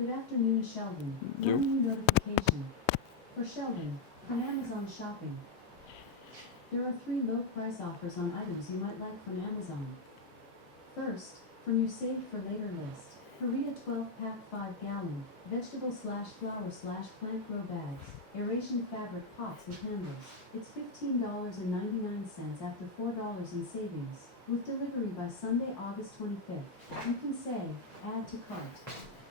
Good afternoon, Sheldon. Yep. One new notification. For Sheldon, from Amazon Shopping. There are 3 low price offers on items you might like from Amazon. First, from your Save for Later list. Korea 12-pack 5-gallon, vegetable/flower/plant grow bags, aeration fabric pots with handles. It's $15.99 after $4 in savings, with delivery by Sunday, August 25th. You can say, add to cart,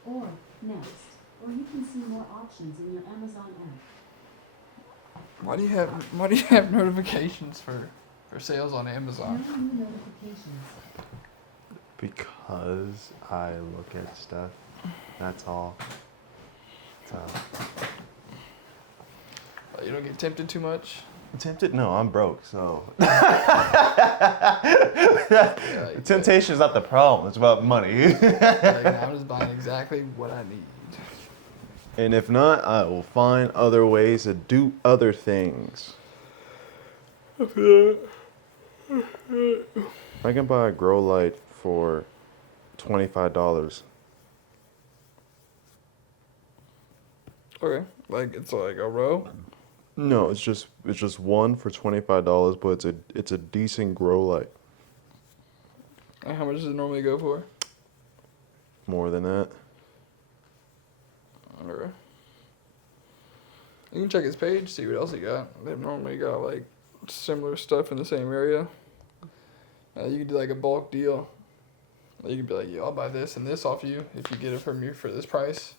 or next, or you can see more options in your Amazon app. Why do you have notifications for sales on Amazon? No new notifications. Because I look at stuff. That's all. So You don't get tempted too much? tempted? No, I'm broke, so Yeah, temptation is not the problem. It's about money. like, now I'm just buying exactly what I need. And if not, I will find other ways to do other things. I can buy a grow light for $25. Okay, like it's like a row. No, it's just one for $25, but it's a decent grow light. And how much does it normally go for? More than that. Okay. You can check his page, see what else he got. They've normally got like similar stuff in the same area. You could do like a bulk deal. You could be like, "Yo, I'll buy this and this off you if you get it from me for this price."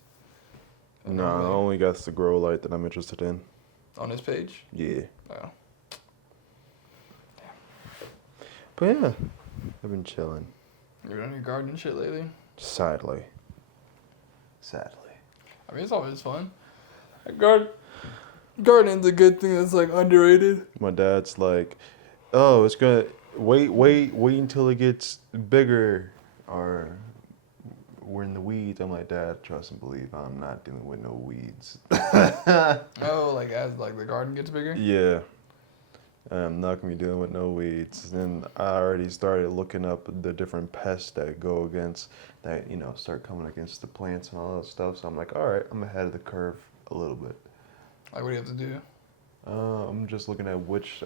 And No, I normally- only got the grow light that I'm interested in. on his page. Yeah. Oh. But yeah, I've been chilling. You been on your garden and shit lately? Sadly. I mean, it's always fun. Gardening's a good thing that's like underrated. My dad's like, oh, it's gonna wait until it gets bigger, or we're in the weeds. I'm like, Dad, trust and believe, I'm not dealing with no weeds. Oh, like as like the garden gets bigger. Yeah, I'm not gonna be dealing with no weeds. And I already started looking up the different pests that go against that, start coming against the plants and all that stuff. So I'm like, all right, I'm ahead of the curve a little bit. Like, what do you have to do? I'm just looking at which,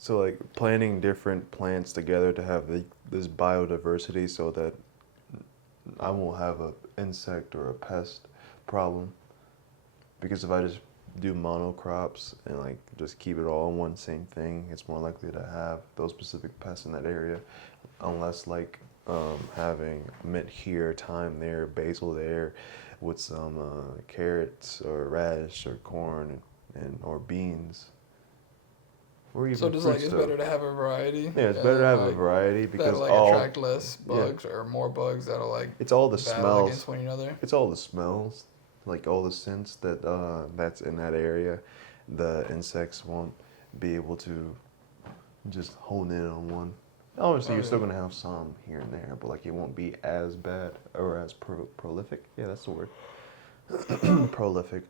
so like planting different plants together to have this biodiversity so that I won't have a insect or a pest problem. Because if I just do monocrops and like just keep it all in one same thing, it's more likely to have those specific pests in that area, unless like having mint here, thyme there, basil there, with some carrots or radish or corn and or beans. Or even So just fruit like it's stuff. better to have a variety. Yeah, it's better to have a like, variety because that'll like all attract less bugs or more bugs that'll like it's all the battle smells. against one another. It's all the smells, like all the scents that's in that area. The insects won't be able to just hone in on one. Obviously, you're still gonna have some here and there, but like it won't be as bad or as prolific. Yeah, that's the word. Prolific.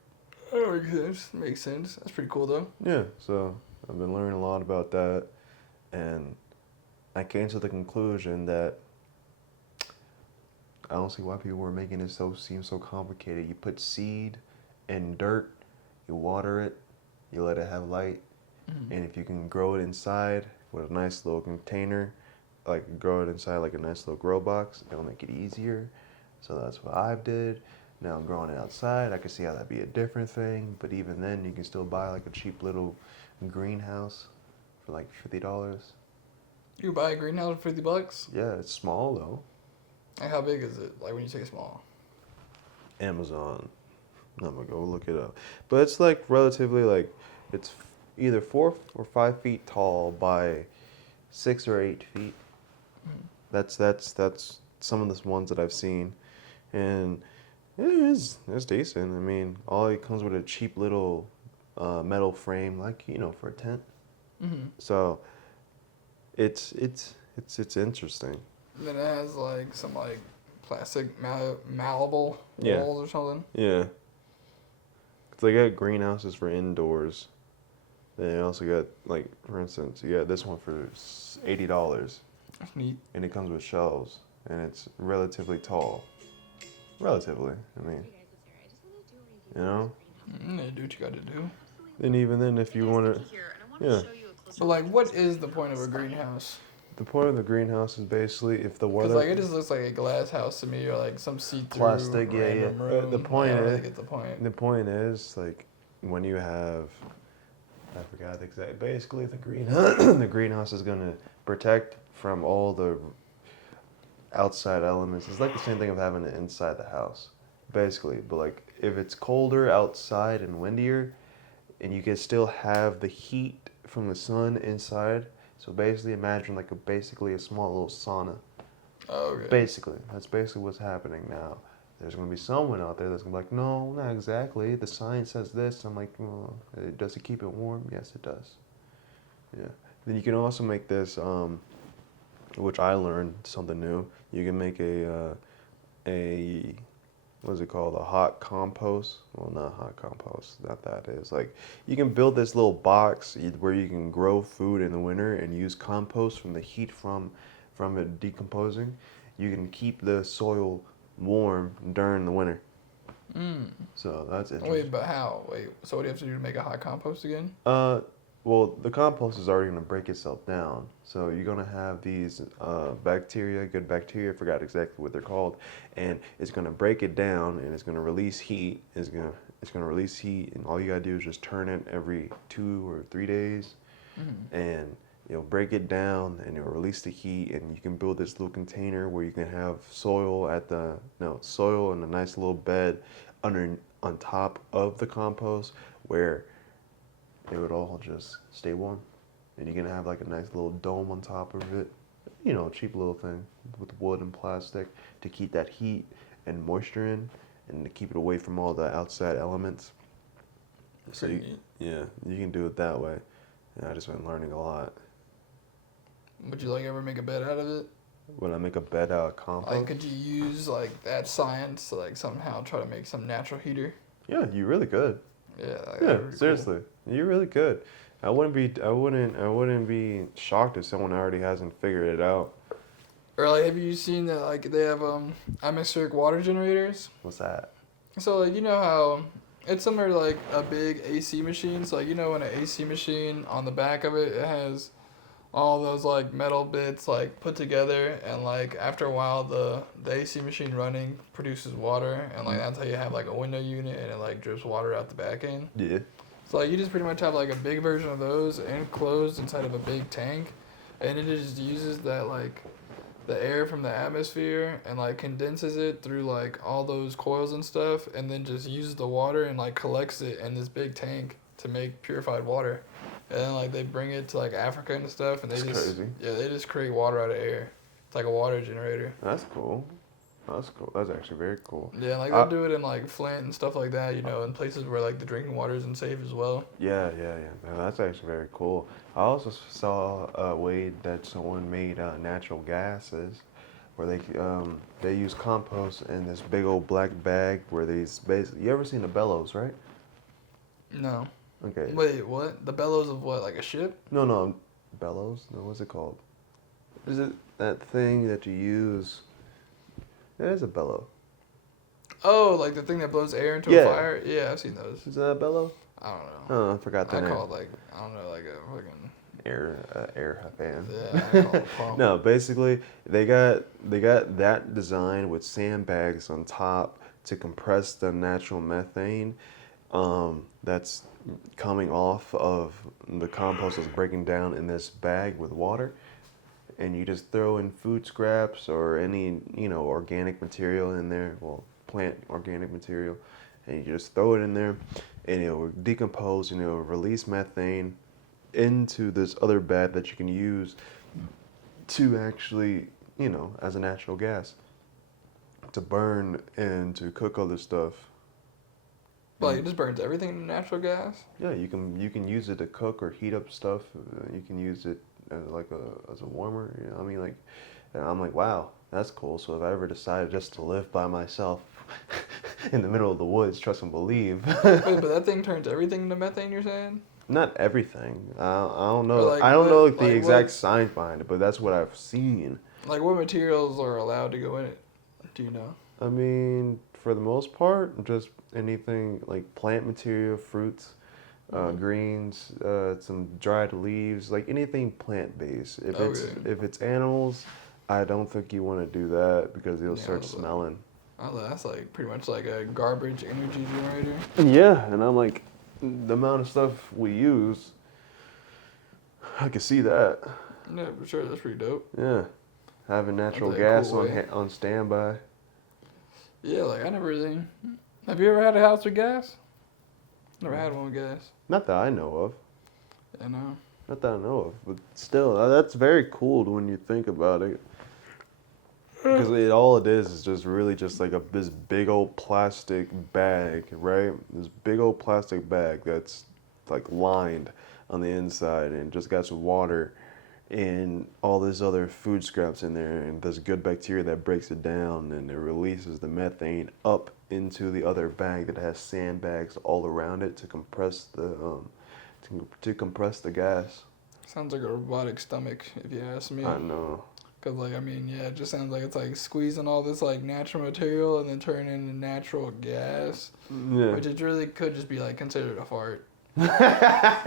That makes sense. Makes sense. That's pretty cool though. Yeah, so I've been learning a lot about that, and I came to the conclusion that I don't see why people were making it seem so complicated. You put seed in dirt, you water it, you let it have light, and if you can grow it inside with a nice little container, like grow it inside like a nice little grow box, it'll make it easier. So that's what I did. Now I'm growing it outside. I can see how that'd be a different thing, but even then, you can still buy like a cheap little greenhouse for like $50. You buy a greenhouse for $50? Yeah, it's small though. Like how big is it? Like when you say small? Amazon. I'm gonna go look it up. But it's like relatively like it's either 4 or 5 feet tall by 6 or 8 feet. That's some of the ones that I've seen, and it's decent. I mean, all it comes with a cheap little metal frame, like for a tent. So it's interesting. And then it has like some like plastic malleable Yeah. walls or something. Yeah. 'Cause they got greenhouses for indoors. Then they also got, like, for instance, you got this one for $80, That's neat. and it comes with shelves, and it's relatively tall. relatively. I mean, you know. Yeah, do what you gotta do. And even then, if you want to, yeah. But like, what is the point of a greenhouse? The point of the greenhouse is basically if the Because weather. like it just looks like a glass house to me, or like some see-through Plastic, yeah, random yeah. room. The point I don't is, really get the point. the point is like when you have, I forgot the exact. Basically, the green the greenhouse is gonna protect from all the outside elements. It's like the same thing of having it inside the house, basically. But like if it's colder outside and windier, and you can still have the heat from the sun inside. So basically, imagine like basically a small little sauna. Oh, okay. Basically, that's basically what's happening now. There's gonna be someone out there that's gonna be like, no, not exactly. The science says this. I'm like, well, does it keep it warm? Yes, it does. Yeah. Then you can also make this, which I learned something new. You can make a what is it called? A hot compost? Well, not hot compost. Not that is. Like, you can build this little box where you can grow food in the winter and use compost from the heat from it decomposing. You can keep the soil warm during the winter. So that's interesting. Wait, but how? Wait, so what do you have to do to make a hot compost again? Well, the compost is already going to break itself down. So you're going to have these bacteria, good bacteria, I forgot exactly what they're called, and it's going to break it down and it's going to release heat. It's going to release heat, and all you got to do is just turn it every 2 or 3 days, and you'll break it down and it'll release the heat, and you can build this little container where you can have soil soil in a nice little bed on top of the compost where it would all just stay warm. And you're gonna have like a nice little dome on top of it. You know, cheap little thing with wood and plastic to keep that heat and moisture in and to keep it away from all the outside elements. So you can do it that way. And I just been learning a lot. Would you like ever make a bed out of it? When I make a bed out of compost? Like, could you use like that science to like somehow try to make some natural heater? Yeah, you really could. Yeah. Like, Yeah, that'd be seriously. You're really good. I wouldn't be shocked if someone already hasn't figured it out. Cool. Or like, have you seen that like they have atmospheric water generators? What's that? So like, you know how it's similar to like a big AC machine. So like, you know, in an AC machine, on the back of it, it has all those like metal bits like put together, and like after a while the AC machine running produces water, and like that's how you have like a window unit, and it like drips water out the back end. Yeah. So like you just pretty much have like a big version of those enclosed inside of a big tank, and it just uses that like the air from the atmosphere and like condenses it through like all those coils and stuff, and then just uses the water and like collects it in this big tank to make purified water. And then like they bring it to like Africa and stuff, and they they just create water out of air. It's like a water generator. That's cool. That's cool. That's actually very cool. Yeah, like they'll do it in like Flint and stuff like that, you know, in places where like the drinking water isn't safe as well. Yeah. No, that's actually very cool. I also saw a way that someone made natural gases, where they use compost in this big old black bag where these basically. You ever seen the bellows, right? No. Okay. Wait, what? The bellows of what? Like a ship? No, bellows. No, what's it called? Is it that thing that you use? It is a bellow. Oh, like the thing that blows air into Yeah. a fire? Yeah, I've seen those. Is that a bellow? I don't know. Oh, I forgot the I name. call it like, I don't know, like a fucking... Air fan. Yeah, I call it a pump. No, basically they got that design with sandbags on top to compress the natural methane that's coming off of the compost that's breaking down in this bag with water, and you just throw in food scraps or any organic material in there, well, plant organic material, and you just throw it in there and it'll decompose and it'll release methane into this other bed that you can use to actually, as a natural gas to burn and to cook other stuff. Like, it just burns everything into natural gas? Yeah, you can use it to cook or heat up stuff. You can use it as as a warmer. I mean, like, and I'm like, wow, that's cool. So if I ever decided just to live by myself in the middle of the woods, trust and believe. Wait, but that thing turns everything into methane, you're saying? Not everything. I don't know. Like, I don't know what- the like exact what- science behind it, but that's what I've seen. Like, what materials are allowed to go in it? Do you know? I mean, for the most part, just anything like plant material, fruits, greens, some dried leaves, like anything plant based. Okay. If it's animals, I don't think you want to do that because you'll Yeah, start that's smelling. That's like pretty much like a garbage energy generator. Yeah, and I'm like, the amount of stuff we use, I can see that. Yeah, for sure. That's pretty dope. Yeah, having natural That's a gas cool on way. on standby. Yeah, like I never really. Have you ever had a house with gas? Never had one with gas. Not that I know of. You know. Not that I know of, but still, that's very cool when you think about it. Because all it is just really just like this big old plastic bag, right? This big old plastic bag that's like lined on the inside and just got some water and all this other food scraps in there, and there's good bacteria that breaks it down and it releases the methane up into the other bag that has sandbags all around it to compress the to compress the gas. Sounds like a robotic stomach, if you ask me. I know. Cause like I mean, yeah, it just sounds like it's like squeezing all this like natural material and then turning into natural gas, Yeah. which it really could just be like considered a fart.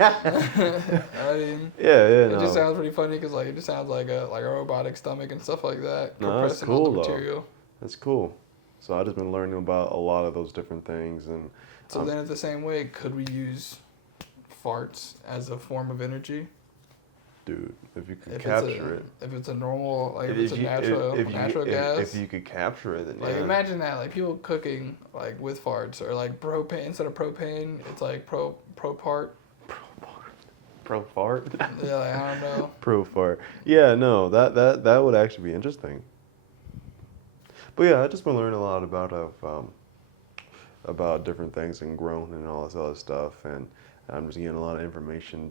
I mean, Yeah, it just sounds pretty funny because like it just sounds like a robotic stomach and stuff like that, No, that's compressing all cool, the though. material. That's cool. So I've just been learning about a lot of those different things, and So then, at the same way, could we use farts as a form of energy? dude, if you could If capture it's if it's a normal, like if it, it's a natural gas. if you could capture it, then Like yeah. imagine that, like people cooking like with farts or like propane instead of propane, it's like propart. Pro fart. Yeah, like, I don't know. Pro fart. Yeah, no, that would actually be interesting. But yeah, I just been learning a lot about different things and growing and all this other stuff, and I'm just getting a lot of information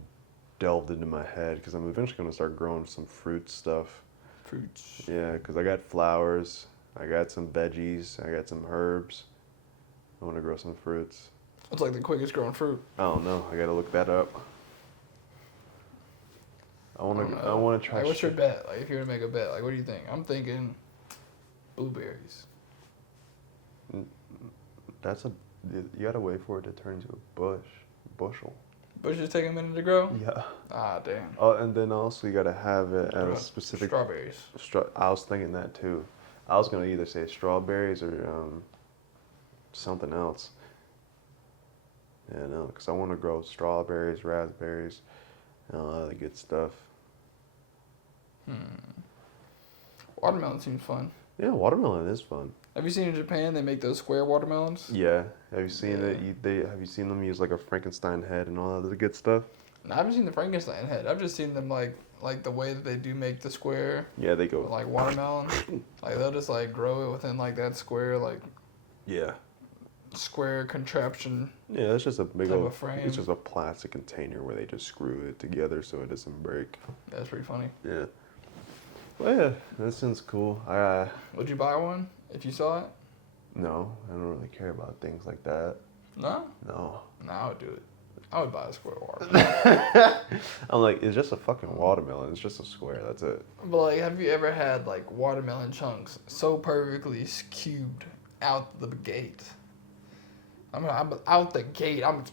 delved into my head because I'm eventually going to start growing some fruit stuff. Fruits. Yeah, because I got flowers, I got some veggies, I got some herbs. I want to grow some fruits. It's like the quickest growing fruit. I don't know. I got to look that up. I want to try. Like, what's your bet? Like, if you were to make a bet, like, what do you think? I'm thinking blueberries. That's a. You gotta wait for it to turn into a bushel. Bushes take a minute to grow. Yeah. Ah, damn. Oh, and then also you gotta have it at a specific. Strawberries. I was thinking that too. I was gonna either say strawberries or something else. Yeah, no, because I want to grow strawberries, raspberries, and all that other good stuff. Watermelon seems fun. Yeah, watermelon is fun. Have you seen in Japan they make those square watermelons? Yeah. Have you seen Yeah. Have you seen them use like a Frankenstein head and all that other good stuff? No, I haven't seen the Frankenstein head. I've just seen them like the way that they do make the square Yeah, they go. like watermelon. Like they'll just like grow it within like that square like Yeah. square contraption. Yeah, it's just a big Type old. of frame. It's just a plastic container where they just screw it together so it doesn't break. That's pretty funny. Yeah. Well, yeah, that sounds cool. Would you buy one if you saw it? No, I don't really care about things like that. No? No. No, I would do it. I would buy a square watermelon. I'm like, it's just a fucking watermelon. It's just a square. That's it. But like, have you ever had like watermelon chunks so perfectly cubed out the gate? I'm out the gate. I'm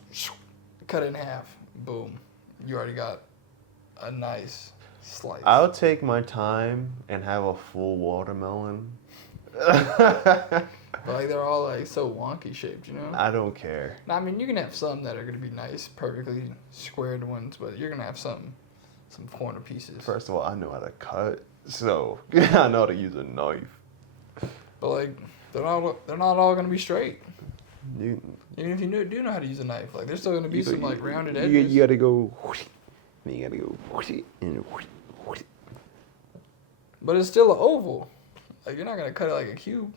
cut it in half. Boom. You already got a nice slice. I'll take my time and have a full watermelon. But like they're all like so wonky shaped, you know? I don't care. Now, I mean, you can have some that are gonna be nice, perfectly squared ones, but you're gonna have some corner pieces. First of all, I know how to cut, so I know how to use a knife. But like, they're not all gonna be straight. You, Even if you do know how to use a knife, like there's still gonna be you- some like rounded you, edges. You gotta go. Then you gotta go. And But it's still an oval. Like you're not gonna cut it like a cube.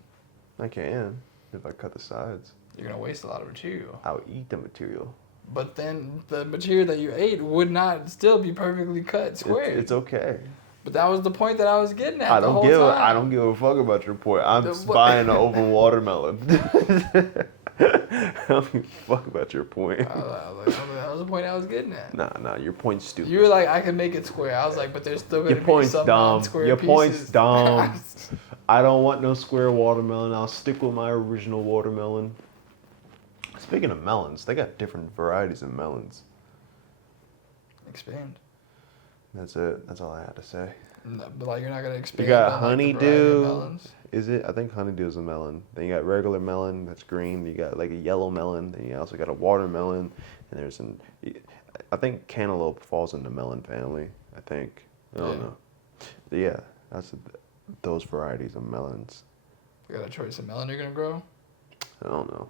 I can if I cut the sides. You're gonna waste a lot of material. I'll eat the material. But then the material that you ate would not still be perfectly cut square. It's okay. But that was the point that I was getting at I the don't whole give. time. I don't give a fuck about your point. I'm The just what- buying an oval watermelon. I don't give a fuck about your point. That was the point I was getting at. Nah, your point's stupid. You were like, I can make it square. I was like, but there's still gonna Your be point's some dumb. non-square Your pieces. point's dumb. I don't want no square watermelon. I'll stick with my original watermelon. Speaking of melons, they got different varieties of melons. Expand. That's it. That's all I had to say. No, but like, you're not gonna expand. You got on, like, the variety of honeydew. melons? Is it? I think honeydew is a melon. Then you got regular melon, that's green. You got like a yellow melon. Then you also got a watermelon. And there's I think cantaloupe falls in the melon family. I think. I don't know. But yeah, those varieties of melons. You got a choice of melon you're gonna grow? I don't know.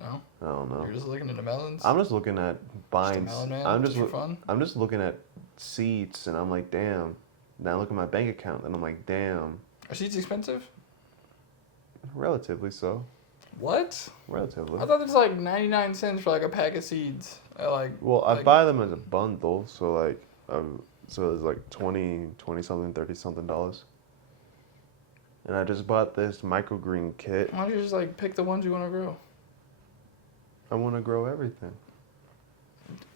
No. I don't know. You're just looking into melons. I'm just looking at buying. Just a melon man? I'm Just just for fun? I'm just looking at seeds, and I'm like, damn. Now I look at my bank account, and I'm like, damn. Are seeds expensive? Relatively so. What? Relatively. I thought it was like 99 cents for like a pack of seeds. Well, I buy them as a bundle, so like, so it's like 20 something, 30 something dollars. And I just bought this microgreen kit. Why don't you just like pick the ones you want to grow? I want to grow everything.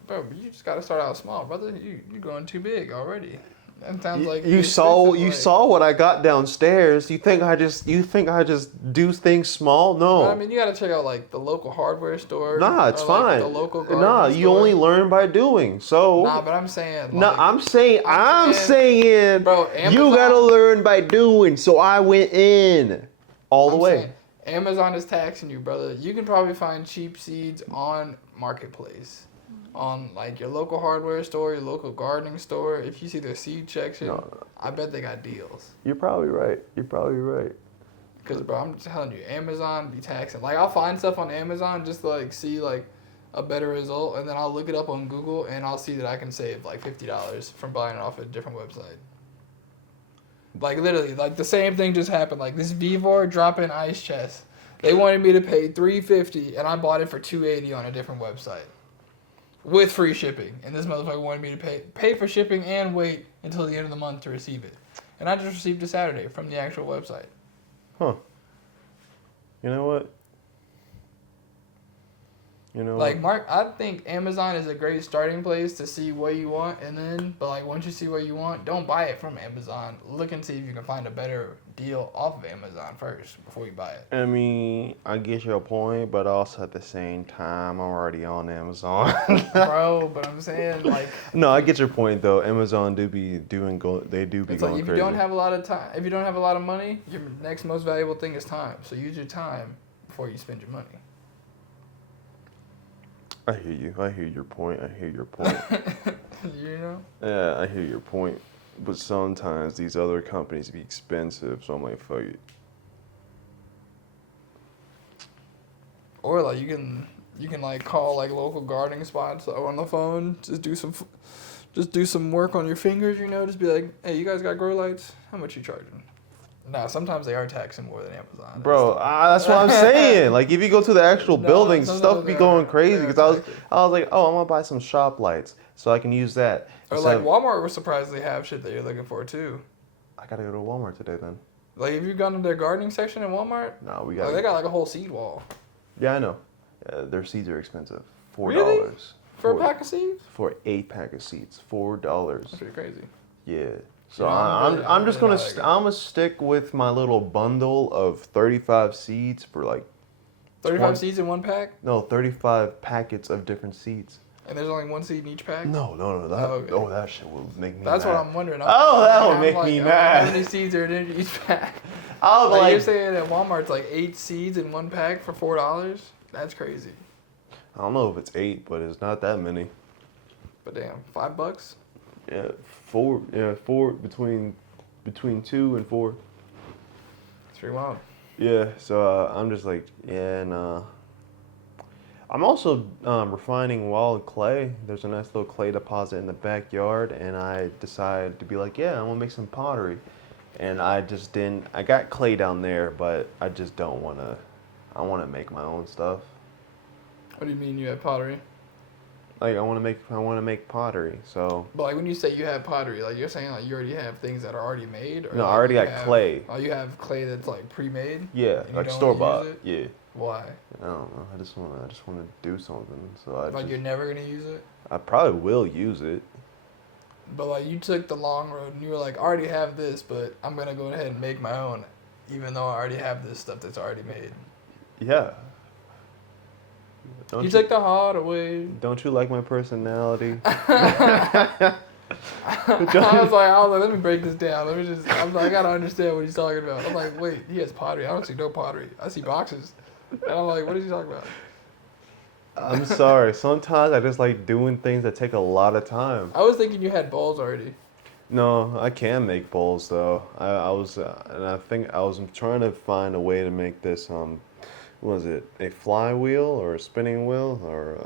Bro, but you just gotta start out small, brother. You're going too big already. That sounds like You saw what I got downstairs. You think I just do things small? No. But, I mean, you gotta check out like the local hardware store. Nah, it's or, like, fine. The local Nah, you only learn by doing. So. Nah, but I'm saying. No, Like, I'm saying. Bro, you Amazon- gotta learn by doing. So I went in all the I'm way. saying, Amazon is taxing you, brother. You can probably find cheap seeds on Marketplace. On like your local hardware store, your local gardening store. If you see their seed section, No. I bet they got deals. You're probably right. Cause bro, I'm telling you, Amazon be taxing. Like I'll find stuff on Amazon just to like see like a better result, and then I'll look it up on Google and I'll see that I can save like $50 from buying it off a different website. Like literally, like the same thing just happened. Like this Vivor drop-in ice chest, they wanted me to pay $350, and I bought it for $280 on a different website, with free shipping. And this motherfucker wanted me to pay for shipping and wait until the end of the month to receive it. And I just received it Saturday from the actual website. Huh. You know what? Like Mark, I think Amazon is a great starting place to see what you want, but like once you see what you want, don't buy it from Amazon. Look and see if you can find a better deal off of Amazon first before you buy it. I mean, I get your point, but also at the same time, I'm already on Amazon. Bro, but I'm saying like. No, I get your point though. Amazon do be It's going like if crazy. you don't have a lot of time, if you don't have a lot of money, your next most valuable thing is time. So use your time before you spend your money. I hear you. I hear your point. You know? Yeah, I hear your point. But sometimes these other companies be expensive, so I'm like, fuck it. Or like you can like call like local gardening spots on the phone. Just do some work on your fingers. You know, just be like, hey, you guys got grow lights? How much you charging? Nah, sometimes they are taxing more than Amazon. Bro, that's what I'm saying. Like, if you go to the actual No, building, sometimes stuff be they going are. crazy. They are Because taxing. I was like, oh, I'm going to buy some shop lights so I can use that. Or instead like of- Walmart will surprisingly have shit that you're looking for too. I got to go to Walmart today then. Like, have you gone to their gardening section in Walmart? No, we Like, got they got like a whole seed wall. Yeah, I know. Their seeds are expensive. $4. Really? For a pack of seeds? For 8-pack of seeds. $4. That's pretty crazy. Yeah. So You know, I'm I'm just really gonna not that I'm gonna stick with my little bundle of 35 seeds for like 35 seeds in one pack? 35 packets of different seeds. And there's only one seed in each pack? No, that Okay. that shit will make me That's mad. what I'm wondering. Oh, that would I'm make like, me How mad. many seeds are in each pack? I was Like, like, you're saying at Walmart it's like 8 seeds in one pack for $4? That's crazy. I don't know if it's 8, but it's not that many. But damn, $5? Yeah, 4. Yeah, 4 between 2 and 4. It's pretty wild. Yeah, so I'm just like, yeah, nah. I'm also refining wild clay. There's a nice little clay deposit in the backyard, and I decided to be like, yeah, I'm gonna make some pottery. And I just didn't. I got clay down there, but I just don't wanna. I wanna make my own stuff. What do you mean you have pottery? Like I wanna make pottery. So But like when you say you have pottery, like you're saying like you already have things that are already made? Or no, I like already you got have- clay. Oh, you have clay that's like pre-made? Yeah, And you like don't store bought. use it? Yeah. Why? I don't know. I just wanna do something. So I Like you're never gonna use it? I probably will use it. But like you took the long road and you were like, I already have this, but I'm gonna go ahead and make my own, even though I already have this stuff that's already made. Yeah. You took the hard way. Don't you like my personality? I was like, let me break this down. I gotta understand what he's talking about. I'm like, wait, he has pottery. I don't see no pottery. I see boxes. And I'm like, what is he talking about? I'm sorry. Sometimes I just like doing things that take a lot of time. I was thinking you had balls already. No, I can make bowls though. I was, and I think I was trying to find a way to make this. What was it? A flywheel or a spinning wheel or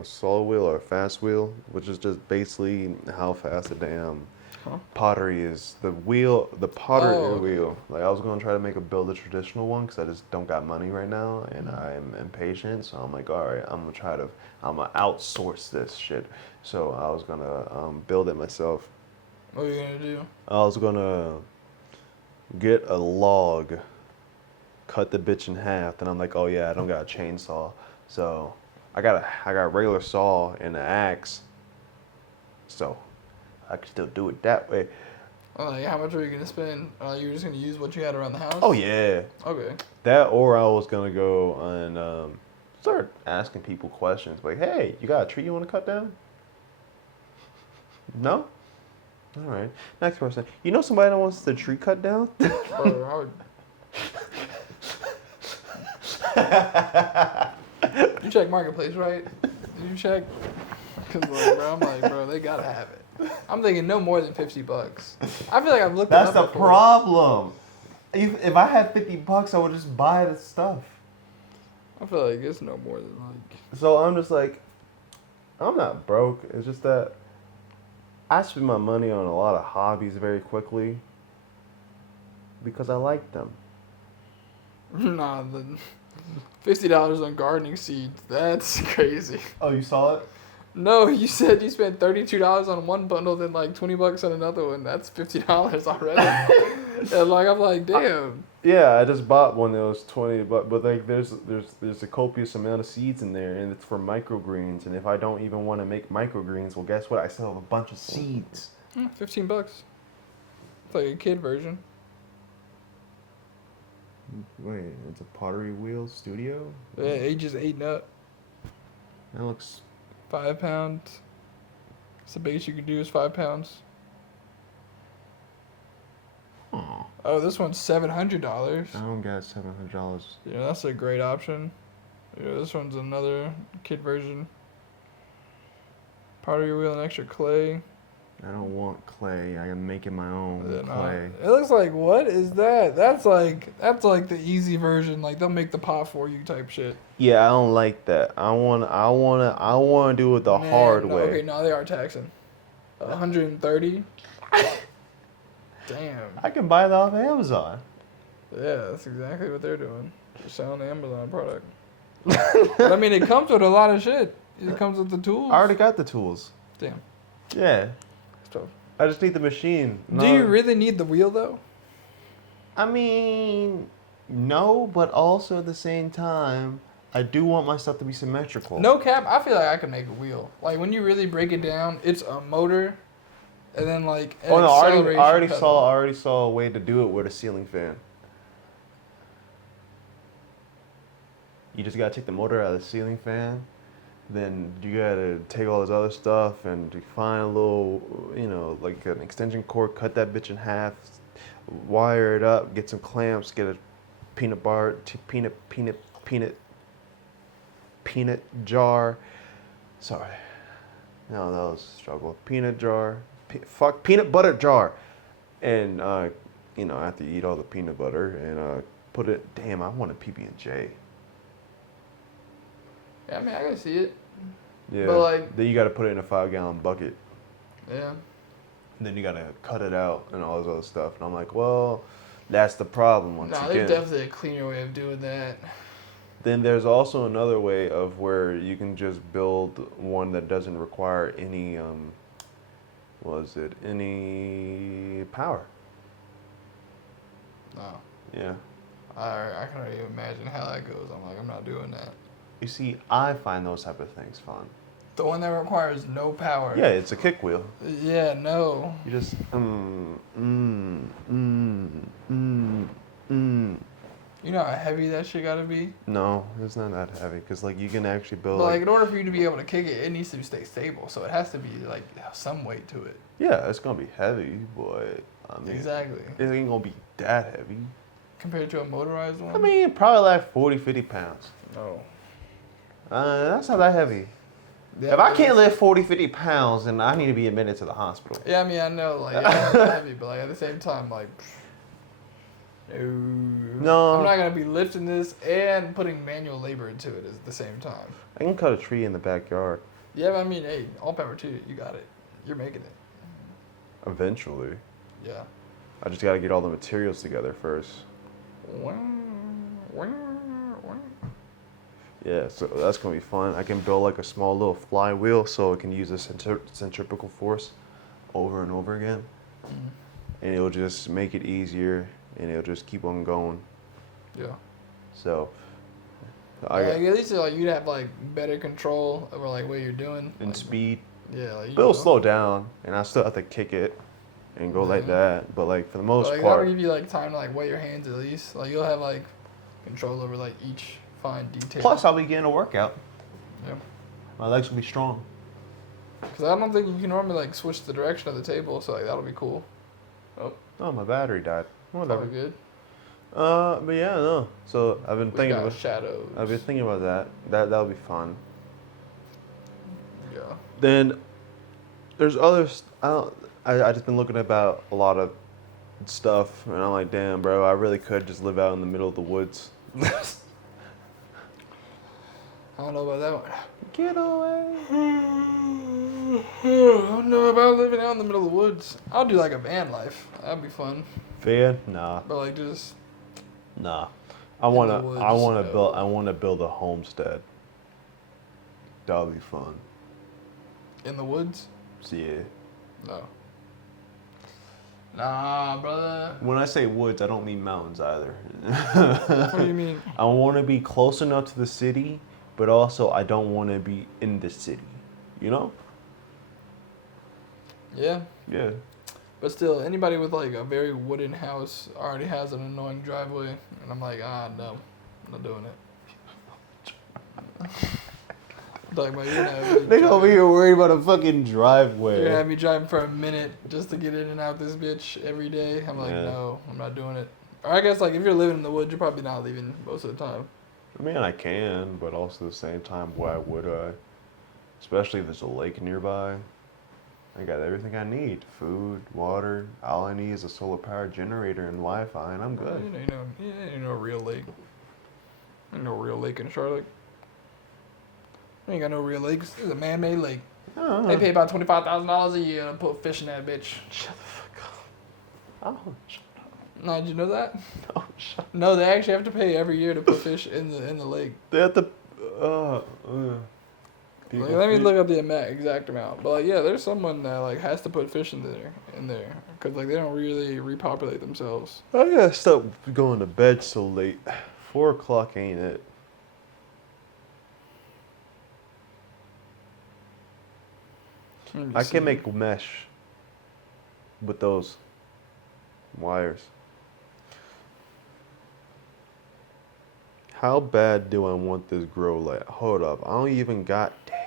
a slow wheel or a fast wheel, which is just basically how fast the damn pottery is. The pottery wheel. Like I was gonna try to build a traditional one because I just don't got money right now and I'm impatient. So I'm like, all right, I'm gonna outsource this shit. So I was gonna build it myself. What are you gonna do? I was gonna get a log, cut the bitch in half. Then I'm like, oh yeah, I don't got a chainsaw, so I got a regular saw and an axe. So I can still do it that way. Like, how much were you gonna spend? You were just gonna use what you had around the house? Oh yeah. Okay. That or I was gonna go and start asking people questions like, hey, you got a tree you want to cut down? No. All right. Next person. You know somebody that wants the tree cut down? Bro, You check Marketplace, right? Did you check? Cause like, bro, I'm like, bro, they gotta have it. I'm thinking no more than $50. I feel like I've looked. That's it up the before. problem. If I had $50, I would just buy the stuff. I feel like it's no more than like. So I'm just like, I'm not broke. It's just that I spend my money on a lot of hobbies very quickly because I like them. Nah, the $50 on gardening seeds. That's crazy. Oh, you saw it? No, you said you spent $32 on one bundle, then like $20 on another one. That's $50 already. And like I'm like, damn. Yeah, I just bought one that was 20, but like there's a copious amount of seeds in there, and it's for microgreens. And if I don't even want to make microgreens, well, guess what? I still have a bunch of seeds. $15. It's like a kid version. Wait, it's a Pottery Wheel Studio? Yeah, ages 8 and up. That looks... 5 pounds. It's the biggest you can do is 5 pounds. Oh, this one's $700. I don't got $700. Yeah, that's a great option. Yeah, this one's another kid version. Pottery wheel and extra clay. I don't want clay. I am making my own clay. It looks like, what is that? That's like the easy version. Like they'll make the pot for you type shit. Yeah, I don't like that. I wanna do it the hard way. Okay, no, they are taxing. 130. Damn. I can buy that off Amazon. Yeah, that's exactly what they're doing. They're selling the Amazon product. But I mean, it comes with a lot of shit. It comes with the tools. I already got the tools. Damn. Yeah. So, I just need the machine. do you really need the wheel though? I mean, no, but also at the same time, I do want my stuff to be symmetrical. No cap. I feel like I could make a wheel. Like when you really break it down, it's a motor, and then like an Oh no, I acceleration pedal. already saw a way to do it with a ceiling fan. You just gotta take the motor out of the ceiling fan, then you gotta take all this other stuff and find a little, like an extension cord, cut that bitch in half, wire it up, get some clamps, get a peanut jar. Sorry, no, that was a struggle. Peanut butter jar, and after you eat all the peanut butter and put it. Damn, I want a PB&J. Yeah, I mean, I can see it. Yeah. But like, then you got to put it in a 5-gallon bucket. yeah. And then you got to cut it out and all this other stuff. And I'm like, well, that's the problem once Nah, again. there's definitely a cleaner way of doing that. Then there's also another way of where you can just build one that doesn't require any, any power. No. Yeah. I can't even imagine how that goes. I'm like, I'm not doing that. You see, I find those type of things fun. The one that requires no power. Yeah, it's a kick wheel. Yeah, no. You just mm. You know how heavy that shit gotta be? No, it's not that heavy because like you can actually build But like, like in order for you to be able to kick it, it needs to stay stable. So it has to be like some weight to it. yeah, it's gonna be heavy, but I mean Exactly. it ain't gonna be that heavy. Compared to a motorized one. I mean probably like 40, 50 pounds. no. That's not that heavy. Yeah, If I but can't it's- lift 40, 50 pounds, then I need to be admitted to the hospital. Yeah, I mean, I know, like, yeah, it's heavy, but like at the same time, like, no. No. I'm not gonna be lifting this and putting manual labor into it at the same time. I can cut a tree in the backyard Yeah, but I mean, hey, all power to you. You got it. You're making it. eventually. Yeah. I just gotta get all the materials together first. Yeah, so that's gonna be fun. I can build like a small little flywheel so it can use a centripetal force over and over again. Mm. And it'll just make it easier and it'll just keep on going. Yeah. So, Like, at least like you'd have like better control over like what you're doing. and Like, speed. Yeah. Like, But it'll slow down and I still have to kick it and go like Mhm. that. But like for the But, most like, that'll part, give you like time to like wet your hands at least. Like you'll have like control over like each fine detail. plus I'll be getting a workout. Yeah. My legs will be strong. Because I don't think you can normally like switch the direction of the table, so like that'll be cool. Oh, my battery died. Whatever. Probably good. But yeah, no. So I've been We thinking got about. shadows. I've been thinking about that. That'll be fun. Yeah. Then there's others. I just been looking about a lot of stuff, and I'm like, damn, bro, I really could just live out in the middle of the woods. I don't know about that one. Get away. I don't know about living out in the middle of the woods. I'll do like a van life. That'd be fun. Fair? Nah, But like just nah. the I woods, wanna build a homestead. That'll be fun. in the woods? So yeah. No. Nah, brother. When I say woods, I don't mean mountains either. What do you mean? I want to be close enough to the city, but also I don't want to be in the city. You know? Yeah. Yeah. But still, anybody with like a very wooden house already has an annoying driveway, and I'm like, no, I'm not doing it. I'm talking about you're gonna have me Nigga over driving- here worried about a fucking You're driveway. gonna have me driving for a minute just to get in and out this bitch every day. I'm like, Yeah. no, I'm not doing it. Or I guess like if you're living in the woods, you're probably not leaving most of the time. I mean, I can, but also at the same time, why would I? Especially if there's a lake nearby. I got everything I need: food, water. All I need is a solar power generator and Wi-Fi, and I'm good. You know, real lake. Ain't no real lake in Charlotte. Ain't got no real lakes. It's a man-made lake. They pay about $25,000 a year to put fish in that bitch. Shut the fuck up. Oh, No, did you know that? no, shut. No, they actually have to pay every year to put fish in the lake. They have to. Like, let me look up the exact amount. But like, yeah, there's someone that like has to put fish in there, cause like they don't really repopulate themselves. I gotta stop going to bed so late. 4 o'clock ain't it? Let me I see. can make mesh with those wires. How bad do I want this grow light? Hold up. I don't even got. Damn.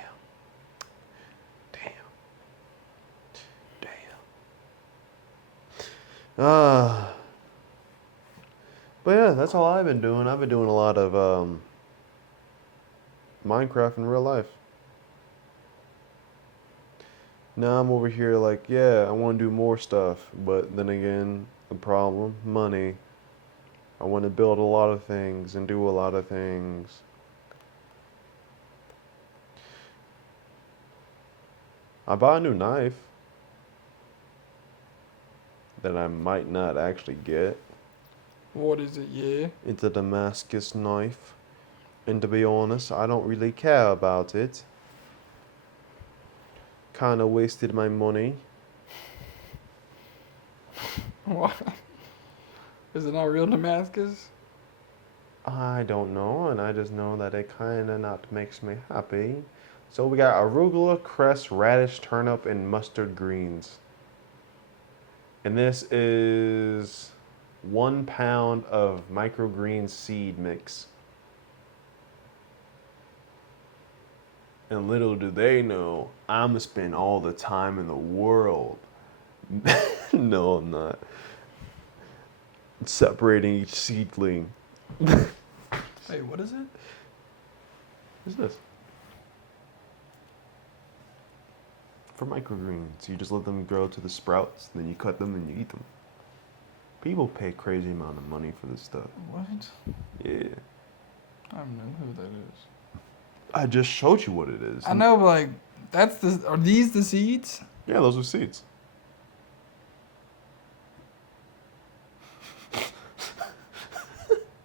But yeah, that's all I've been doing. I've been doing a lot of Minecraft in real life. Now I'm over here like, yeah, I want to do more stuff. But then again, the problem, money. I want to build a lot of things and do a lot of things. I bought a new knife that I might not actually get. What is it? Yeah. It's a Damascus knife. And to be honest, I don't really care about it. Kind of wasted my money. What? Is it not real Damascus? I don't know, and I just know that it kind of not makes me happy. So we got arugula, cress, radish, turnip, and mustard greens. And this is 1 pound of microgreen seed mix. And little do they know, I'm gonna spend all the time in the world. No, I'm not. Separating each seedling. Hey, what is it? What's this? For microgreens, you just let them grow to the sprouts, then you cut them and you eat them. People pay crazy amount of money for this stuff. What? Yeah. I don't know who that is. I just showed you what it is. I know, but like, that's the. Are these the seeds? Yeah, those are seeds.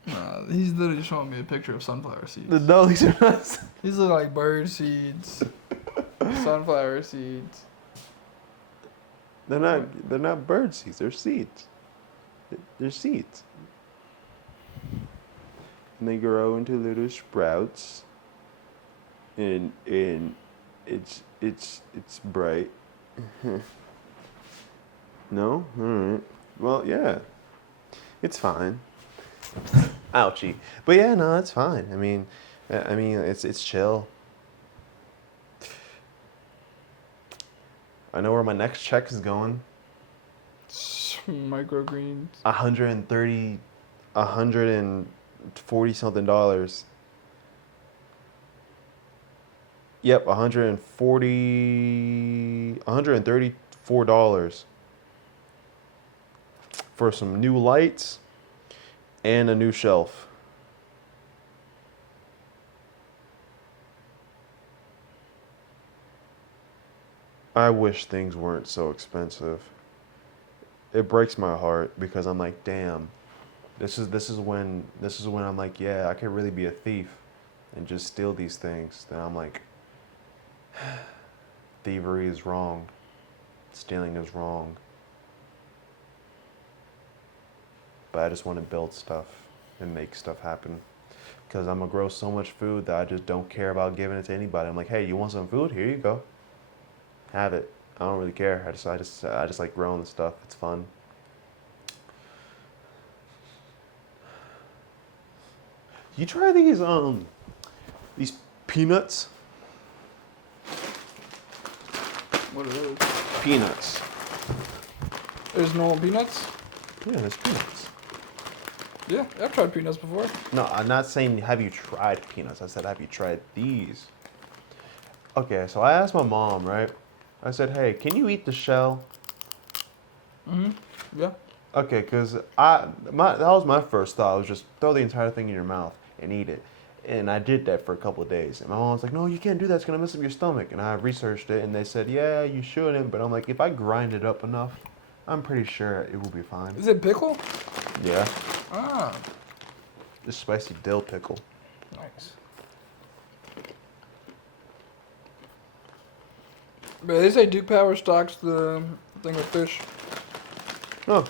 Nah, he's literally showing me a picture of sunflower seeds. No, these are not. These look like bird seeds, sunflower seeds. They're not. They're not bird seeds. They're seeds. They're seeds. And they grow into little sprouts. And it's bright. No? Alright. Well, yeah. It's fine. Ouchie. But yeah, no, it's fine. I mean it's chill. I know where my next check is going. Microgreens. 140 something dollars. Yep, $134 for some new lights and a new shelf. I wish things weren't so expensive. It breaks my heart because I'm like, damn. This is when I'm like, yeah, I could really be a thief and just steal these things. Then I'm like, thievery is wrong. Stealing is wrong. But I just want to build stuff and make stuff happen. Because I'm going to grow so much food that I just don't care about giving it to anybody. I'm like, hey, you want some food? Here you go. Have it. I don't really care. I just like growing the stuff. It's fun. You try these peanuts? What are those? Peanuts. There's normal peanuts? Yeah, there's peanuts. Yeah, I've tried peanuts before. No, I'm not saying have you tried peanuts. I said have you tried these? Okay, so I asked my mom, right? I said, hey, can you eat the shell? Mm-hmm. Yeah. Okay, because that was my first thought. Was just throw the entire thing in your mouth and eat it. And I did that for a couple of days. And my mom was like, no, you can't do that. It's going to mess up your stomach. And I researched it, and they said, yeah, you shouldn't. But I'm like, if I grind it up enough, I'm pretty sure it will be fine. Is it pickle? Yeah. Ah, It's spicy dill pickle. nice. But they say Duke Power stocks the thing with fish. Oh.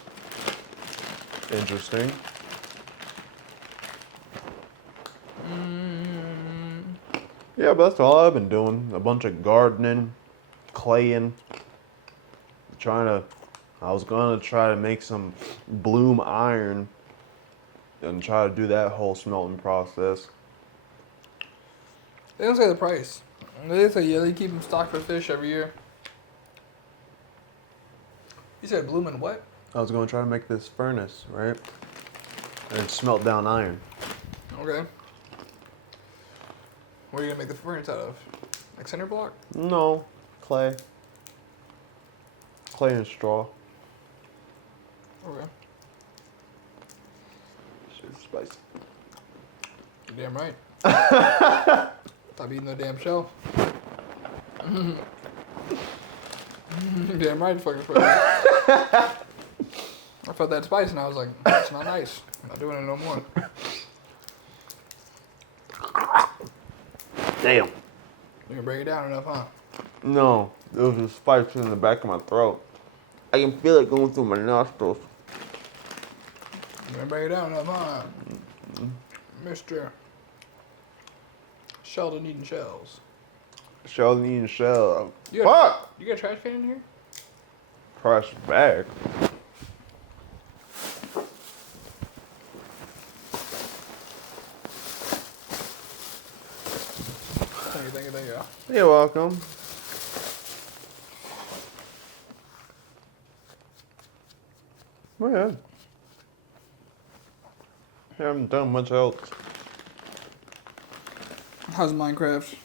Interesting. Yeah, but that's all I've been doing. A bunch of gardening, claying, I was gonna try to make some bloom iron and try to do that whole smelting process. They don't say the price. They say, yeah, they keep them stocked for fish every year. You said blooming what? I was gonna try to make this furnace, right? And smelt down iron. Okay. What are you gonna make the furnace out of? Like cinder block? No, clay. Clay and straw. Okay. Super spicy. You're damn right. Stop eating the damn shell. You're damn right, fucking spicy. I felt that spice and I was like, it's not nice. I'm not doing it no more. Damn. You can break it down enough, huh? No, there was a spice in the back of my throat. I can feel it going through my nostrils. You can break it down enough, huh? Mr. Sheldon eating shells. Sheldon eating shell. You got, Fuck! you got a trash can in here? Trash bag. Thank you. You're welcome. Go ahead. I haven't done much else. How's Minecraft?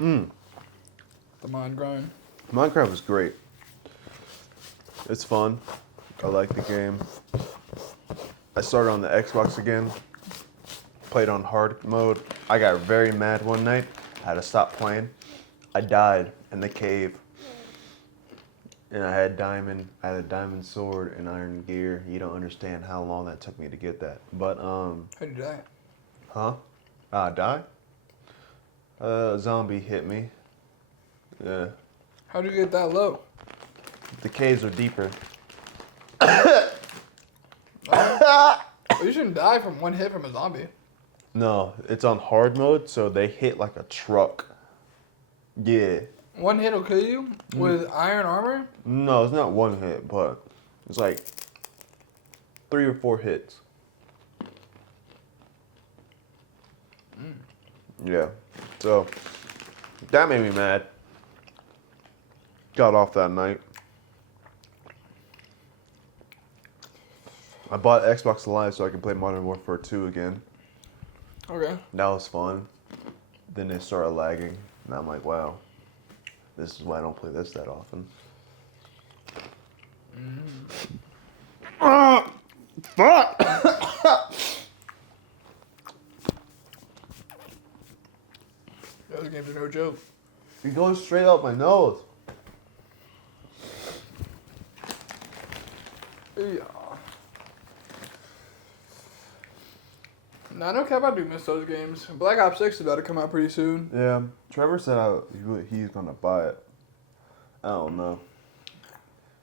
Mm. The mind grind. Minecraft is great. It's fun. I like the game. I started on the Xbox again. Played on hard mode. I got very mad one night. I had to stop playing. I died in the cave. And I had a diamond sword and iron gear. You don't understand how long that took me to get that. But How'd you die? huh? Die? A zombie hit me. Yeah. How'd you get that low? The caves are deeper. Well, you shouldn't die from one hit from a zombie. No, it's on hard mode, so they hit like a truck. Yeah. One hit will kill you with iron armor? No, it's not one hit, but it's like 3 or 4 hits. Yeah. So that made me mad. Got off that night. I bought Xbox Live so I can play Modern Warfare 2 again. Okay. That was fun. Then it started lagging, and I'm like, wow, this is why I don't play this that often. Fuck! Those games are no joke. It goes straight up my nose. Yeah. Nah, no cap, I do miss those games. Black Ops 6 is about to come out pretty soon. Yeah, Trevor said he's gonna buy it. I don't know.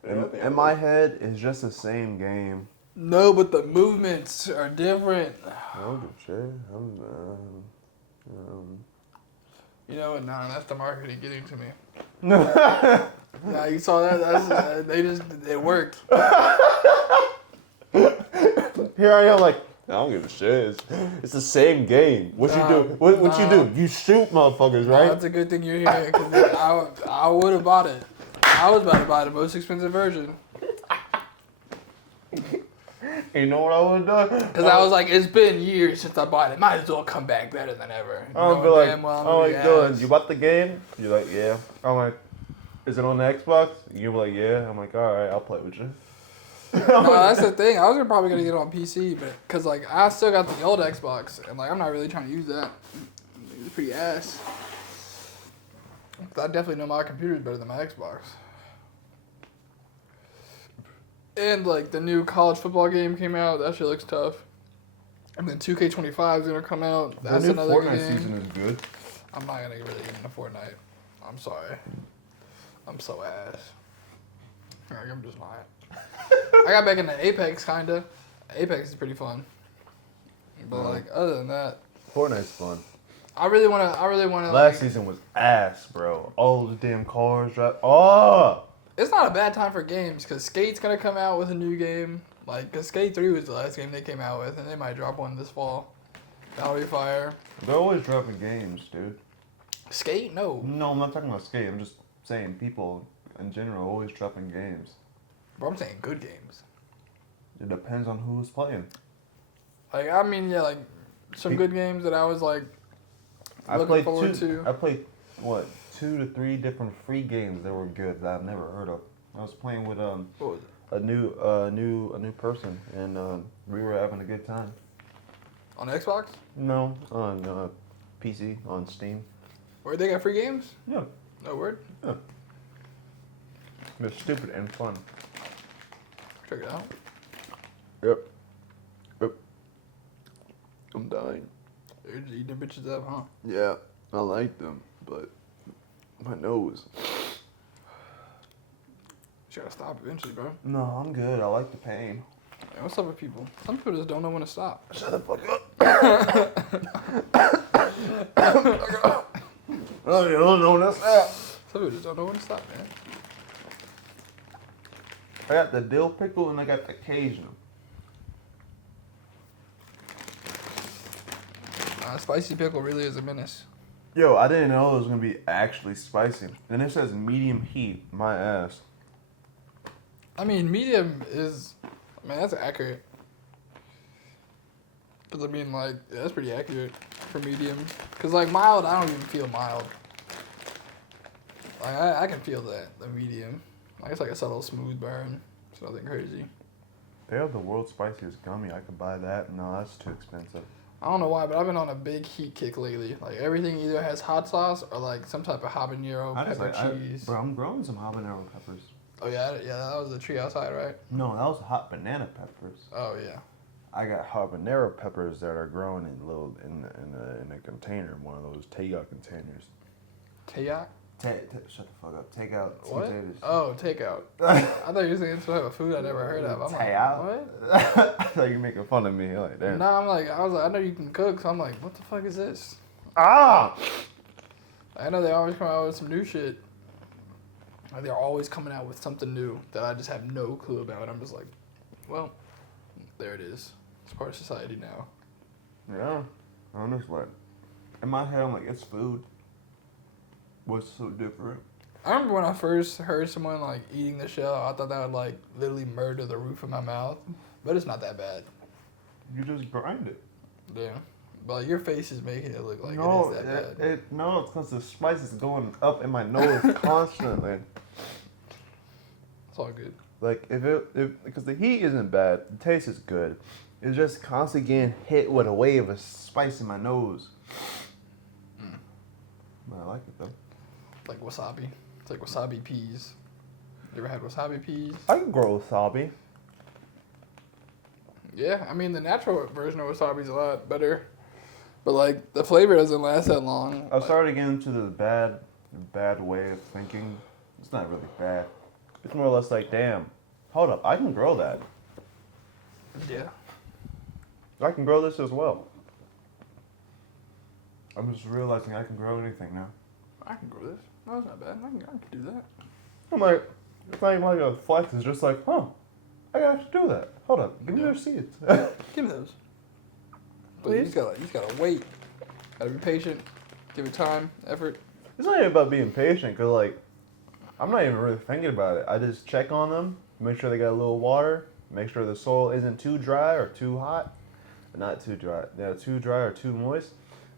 In my head, it's just the same game. No, but the movements are different. I don't give a shit. You know what? Nah, that's the marketing getting to me. No. Yeah, you saw that? It worked. Here I am, like, I don't give a shit. It's the same game. What you do? What you do? You shoot motherfuckers, Nah, right? that's a good thing you're here because I would have bought it. I was about to buy the most expensive version. You know what I would have done? Because I was like, it's been years since I bought it. Might as well come back better than ever. I would be Knowing like, damn well I'm oh gonna my be god, ass. you bought the game? You're like, yeah. I'm like, is it on the Xbox? You're like, yeah. I'm like, all right, I'll play with you. No, that's the thing. I was probably gonna get it on PC, but because like I still got the old Xbox, and like I'm not really trying to use that. It's pretty ass. I definitely know my computer is better than my Xbox. And like the new college football game came out. That shit looks tough. And then 2K25 is gonna come out. That's the new another Fortnite game. season is good. I'm not gonna really get into Fortnite. I'm sorry. I'm so ass. Like, I'm just not. I got back into Apex kinda. Apex is pretty fun. But like other than that, Fortnite's fun. I really wanna Last season was ass, bro. All the damn cars drive. Oh! It's not a bad time for games because Skate's gonna come out with a new game. Like, cause Skate 3 was the last game they came out with, and they might drop one this fall. That'll be fire. They're always dropping games, dude. Skate? No. No, I'm not talking about skate. I'm just saying people in general are always dropping games. But I'm saying good games. It depends on who's playing. Like, I mean, yeah, like some good games that I was like looking forward to. I played what 2 to 3 different free games that were good that I've never heard of. I was playing with What was it? a new person, and we were having a good time. On Xbox? No, on PC, on Steam. Where they got free games? Yeah, No word. they're stupid and fun. Check it out. Yep. I'm dying. You're just eating the bitches up, huh? Yeah, I like them, but my nose. You gotta stop eventually, bro. No, I'm good. I like the pain. Man, what's up with people? Some people just don't know when to stop. Shut the fuck up. Oh, you don't know that's that. Some people just don't know when to stop, man. I got the dill pickle and I got the Cajun. Spicy pickle really is a menace. Yo, I didn't know it was gonna be actually spicy. And it says medium heat. My ass. I mean, medium is, I mean, that's accurate. Because, I mean, like, yeah, that's pretty accurate for medium. Because, like, mild, I don't even feel mild. Like, I can feel that, the medium. Like, it's like a subtle smooth burn. It's nothing crazy. They have the world's spiciest gummy. I could buy that. No, that's too expensive. I don't know why, but I've been on a big heat kick lately. Like, everything either has hot sauce or, like, some type of habanero, pepper cheese. Bro, I'm growing some habanero peppers. Oh, yeah, that was the tree outside, right? No, that was hot banana peppers. Oh, yeah. I got habanero peppers that are growing in a container, one of those takeout containers. Takeout? Shut the fuck up. Takeout. What? Potatoes. Oh, takeout. I thought you were saying some type of food I never heard of. I'm like, Takeout? what? I thought you were making fun of me. You're like, damn. No, I was like, I know you can cook, so I'm like, what the fuck is this? Ah! I know they always come out with some new shit. Like, they're always coming out with something new that I just have no clue about. I'm just like, well, there it is. It's part of society now. Yeah. I'm just like, in my head, I'm like, it's food. What's so different? I remember when I first heard someone like eating the shell, I thought that would like literally murder the roof of my mouth. But it's not that bad. You just grind it. Yeah. But like, your face is making it look like No, it is that bad. no, it's because the spice is going up in my nose constantly. It's all good. Like because the heat isn't bad, the taste is good. It's just constantly getting hit with a wave of spice in my nose. But I like it though. Like wasabi. It's like wasabi peas. You ever had wasabi peas? I can grow wasabi. Yeah, I mean the natural version of wasabi is a lot better. But like the flavor doesn't last that long. I started getting into the bad way of thinking. It's not really bad. It's more or less like, damn, hold up, I can grow that. Yeah. I can grow this as well. I'm just realizing I can grow anything now. I can grow this. No, it's not bad. I can do that. I'm like, it's not even like a flex. It's just like, huh, I can actually do that. Hold up, give me those seeds. Give me those. But you just gotta wait. Gotta be patient. Give it time, effort. It's not even about being patient, cause like, I'm not even really thinking about it. I just check on them, make sure they got a little water, make sure the soil isn't too dry or too hot, not too dry. Yeah, too dry or too moist.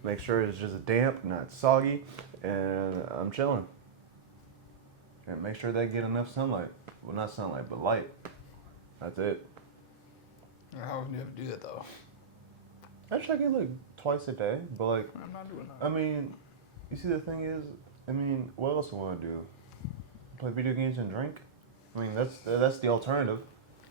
Make sure it's just damp, not soggy, and I'm chilling. And make sure they get enough sunlight. Well, not sunlight, but light. That's it. How often do you have to do that though? I check it like twice a day, but like, I'm not doing that. I mean, you see the thing is, I mean, what else do I want to do? Play video games and drink? I mean, that's the alternative.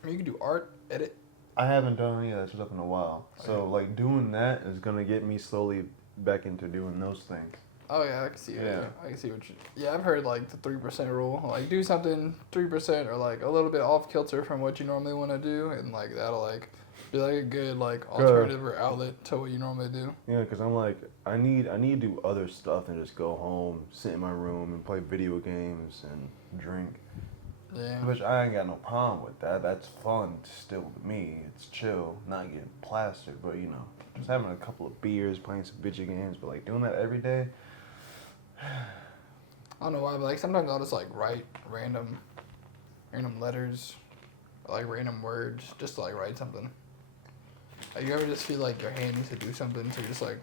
I mean, you can do art, edit. I haven't done any of that stuff in a while. So, like, doing that is going to get me slowly back into doing those things. Oh yeah, I can see it. Yeah. I can see what you. Yeah, I've heard like the 3% rule. Like do something 3% or like a little bit off kilter from what you normally want to do, and like that'll like be like a good like alternative or outlet to what you normally do. Yeah, because I'm like, I need to do other stuff than just go home, sit in my room, and play video games and drink. Yeah. Which I ain't got no problem with that. That's fun still to me. It's chill, not getting plastered, but you know, just having a couple of beers, playing some video games, but like doing that every day. I don't know why, but like sometimes I'll just like write random letters, or, like random words, just to like write something. Like you ever just feel like your hand needs to do something, so you just like,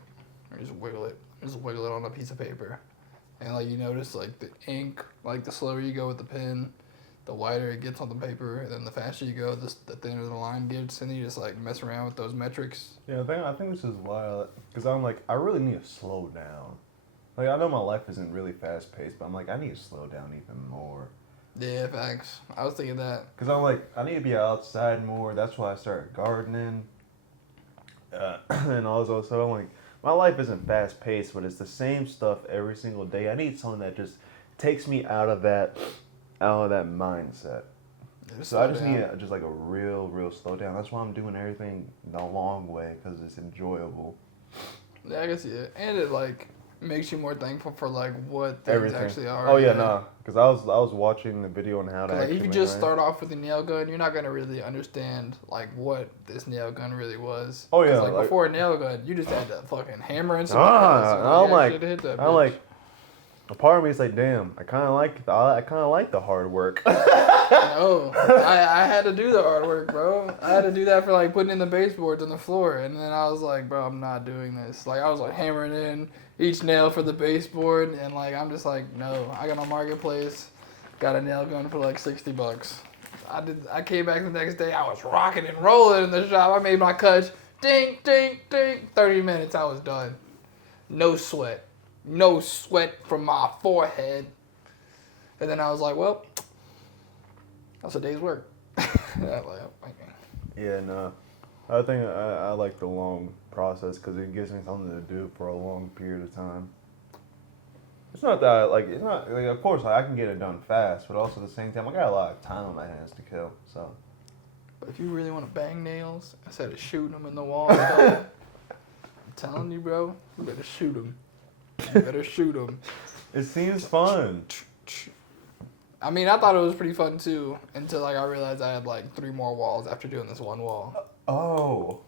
or just wiggle it on a piece of paper, and like you notice like the ink, like the slower you go with the pen, the wider it gets on the paper, and then the faster you go, the thinner the line gets, and then you just like mess around with those metrics. Yeah, I think this is why, because I'm like, I really need to slow down. Like, I know my life isn't really fast paced, but I'm like, I need to slow down even more. Yeah, facts. I was thinking that. Because I'm like, I need to be outside more. That's why I started gardening. And also, so I'm like, my life isn't fast paced, but it's the same stuff every single day. I need something that just takes me out of that mindset. So I just need just like a real slow down. That's why I'm doing everything the long way because it's enjoyable. Yeah, I guess yeah, and it like makes you more thankful for like what things Everything. actually are. Oh yeah, nah. Because I was watching the video on how to Like actually. if you just start off with a nail gun, you're not gonna really understand like what this nail gun really was. Oh, yeah, 'Cause, like like- before a nail gun, you just had to fucking hammer in some Ah, nails and, I'm you like- actually hit that I'm bitch. like, a part of me is like, damn, I kind of like the hard work. No, I had to do the hard work, bro. I had to do that for like putting in the baseboards on the floor, and then I was like, bro, I'm not doing this. Like I was like hammering in each nail for the baseboard, and like I'm just like, no. I got on Marketplace, got a nail gun for like $60. I came back the next day, I was rocking and rolling in the shop. I made my cuts, ding, ding, ding. 30 minutes, I was done. No sweat from my forehead. And then I was like, well, that's a day's work. Yeah, no. I think I like the long process because it gives me something to do for a long period of time. It's not that it's not like of course I can get it done fast, but also at the same time I got a lot of time on my hands to kill. So. But if you really want to bang nails instead of shooting them in the wall, I'm telling you, bro, you better shoot them. You better shoot them. It seems fun. I mean, I thought it was pretty fun too until like I realized I had like 3 more walls after doing this one wall. Oh.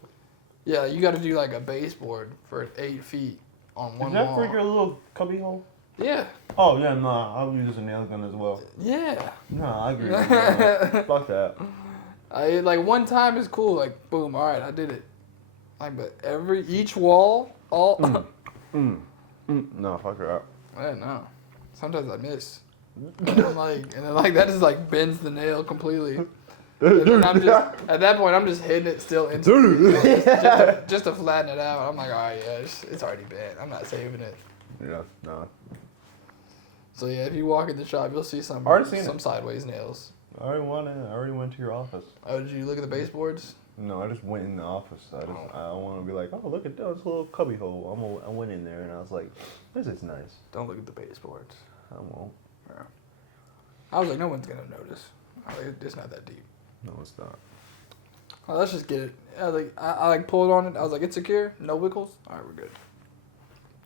Yeah, you got to do like a baseboard for 8 feet on one Is that wall. for your little cubby hole? Yeah. Oh yeah, no, I'll use a nail gun as well. Yeah. No, I agree. With you. Fuck that. Like one time is cool. Like boom, all right, I did it. Like, but each wall, all. No, fuck her up. I don't know. Sometimes I miss. And then that just like bends the nail completely. And then I'm just at that point I'm just hitting it still into just to flatten it out. I'm like, all right, yeah, it's already bent. I'm not saving it. Yeah, no. So yeah, if you walk in the shop, you'll see some Already seen it. sideways nails. I already went to your office. Oh, did you look at the baseboards? No, I just went in the office. I want to be like, oh, look at this little cubby hole. I went in there and I was like, this is nice. Don't look at the baseboards. I won't. Yeah. I was like, no one's gonna notice. It's not that deep. No, it's not. Oh, let's just get it. I like pulled on it. I was like, it's secure, no wiggles. All right, we're good.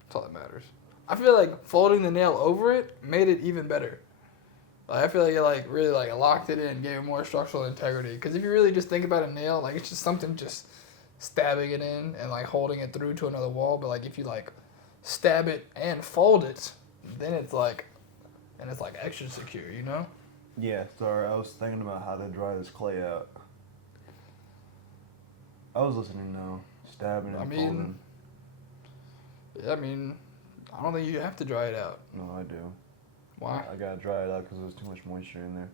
That's all that matters. I feel like folding the nail over it made it even better. Like I feel like it like really like locked it in, gave it more structural integrity. Because if you really just think about a nail, like it's just something just stabbing it in and like holding it through to another wall. But like if you like stab it and fold it, then it's like extra secure, you know? Yeah, sorry. I was thinking about how to dry this clay out. I was listening now. Stabbing and folding. I mean, I don't think you have to dry it out. No, I do. Why? I gotta dry it out because there's too much moisture in there.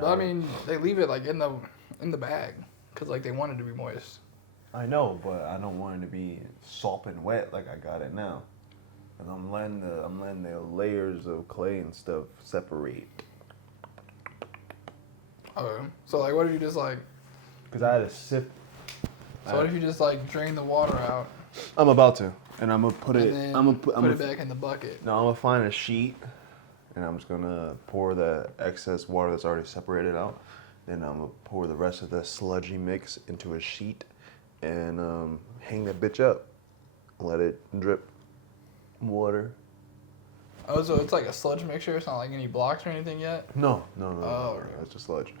But I mean, they leave it like in the bag because like they want it to be moist. I know, but I don't want it to be sopping wet like I got it now. And I'm letting the layers of clay and stuff separate. Okay. So like, what if you just like? Cause I had to sift. So what if you just like drain the water out? I'm about to, and I'm gonna put and it. then I'm put gonna it back in the bucket. No, I'm gonna find a sheet, and I'm just gonna pour the excess water that's already separated out. Then I'm gonna pour the rest of the sludgy mix into a sheet, and hang that bitch up. Let it drip water. Oh, so it's like a sludge mixture. It's not like any blocks or anything yet. No. Oh, okay. It's just sludge.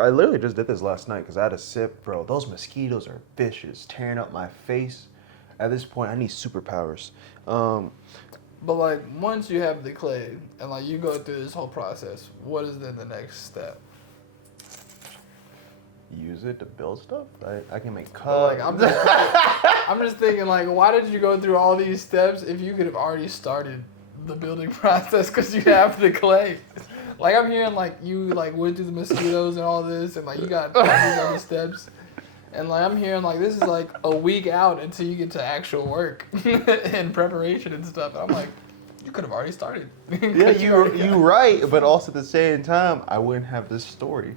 I literally just did this last night because I had a sip, bro. Those mosquitoes are vicious, tearing up my face. At this point, I need superpowers. But like once you have the clay and like you go through this whole process, what is then the next step? Use it to build stuff. I can make But, cups. like I'm just thinking like, why did you go through all these steps if you could have already started the building process because you have the clay? Like I'm hearing like you like went through the mosquitoes and all this and like you got all these other steps. And like I'm hearing like this is like a week out until you get to actual work and preparation and stuff. And I'm like, you could have already started. Yeah, you right, but also at the same time, I wouldn't have this story.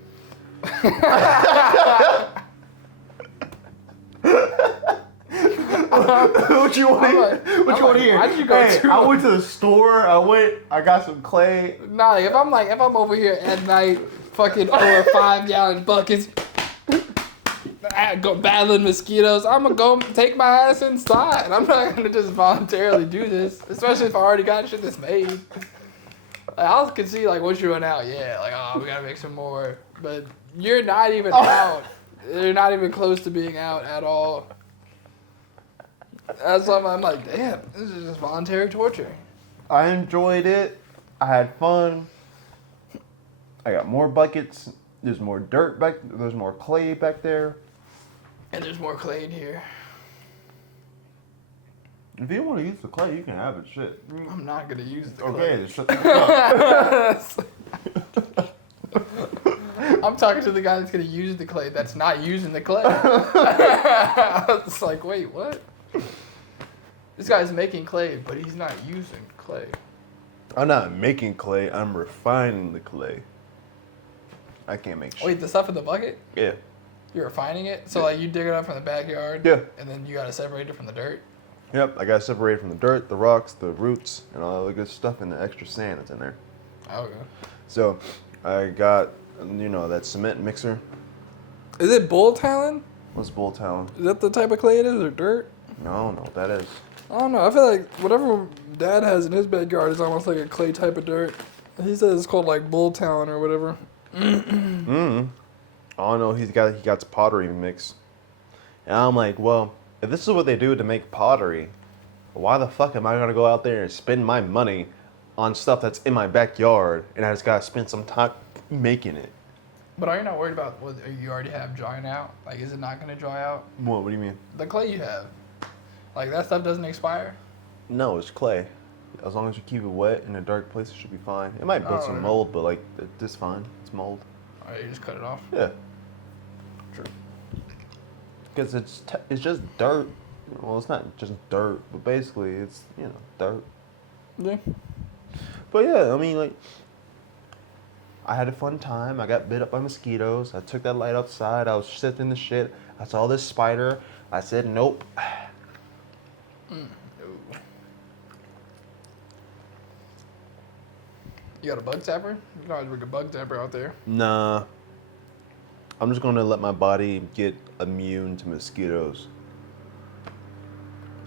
What you want to hear? Why'd you go through? I went to the store. I got some clay. Nah, like, if I'm over here at night fucking over 5-gallon buckets. I go battling mosquitoes. I'm gonna go take my ass inside. I'm not gonna just voluntarily do this, especially if I already got shit that's made. Like, I can see like once you run out, yeah, like oh we gotta make some more, but you're not even out. You're not even close to being out at all. That's why I'm like, damn, this is just voluntary torture. I enjoyed it. I had fun. I got more buckets. There's more dirt back. There's more clay back there. And there's more clay in here. If you want to use the clay, you can have it. Shit. I'm not gonna use the Okay, clay. then shut the fuck up. I'm talking to the guy that's gonna use the clay that's not using the clay. I was like, wait, what? This guy's making clay, but he's not using clay. I'm not making clay. I'm refining the clay. I can't make shit. Wait, the stuff in the bucket? Yeah. You're refining it? So like you dig it up from the backyard? Yeah. And then you gotta separate it from the dirt? Yep. I got separated from the dirt, the rocks, the roots, and all the good stuff, and the extra sand that's in there. Okay. So I got, that cement mixer. Is it bull talon? What's bull talon? Is that the type of clay it is or dirt? No, I don't know what that is. I don't know. I feel like whatever Dad has in his backyard is almost like a clay type of dirt. He says it's called like bull talon or whatever. All I know he got the pottery mix. And I'm like, well, if this is what they do to make pottery, why the fuck am I gonna go out there and spend my money on stuff that's in my backyard and I just gotta spend some time making it? But are you not worried about what you already have drying out? Like, is it not going to dry out? What do you mean? The clay you have. Like, that stuff doesn't expire? No, it's clay. As long as you keep it wet in a dark place, it should be fine. It might build some mold, but like, it's fine. It's mold. Alright, you just cut it off? Yeah. True. Because it's just dirt. Well, it's not just dirt, but basically it's, dirt. Yeah. But yeah, I mean, like, I had a fun time. I got bit up by mosquitoes. I took that light outside. I was sitting in the shit. I saw this spider. I said, nope. You got a bug zapper? You can always bring a bug zapper out there. Nah. I'm just gonna let my body get immune to mosquitoes.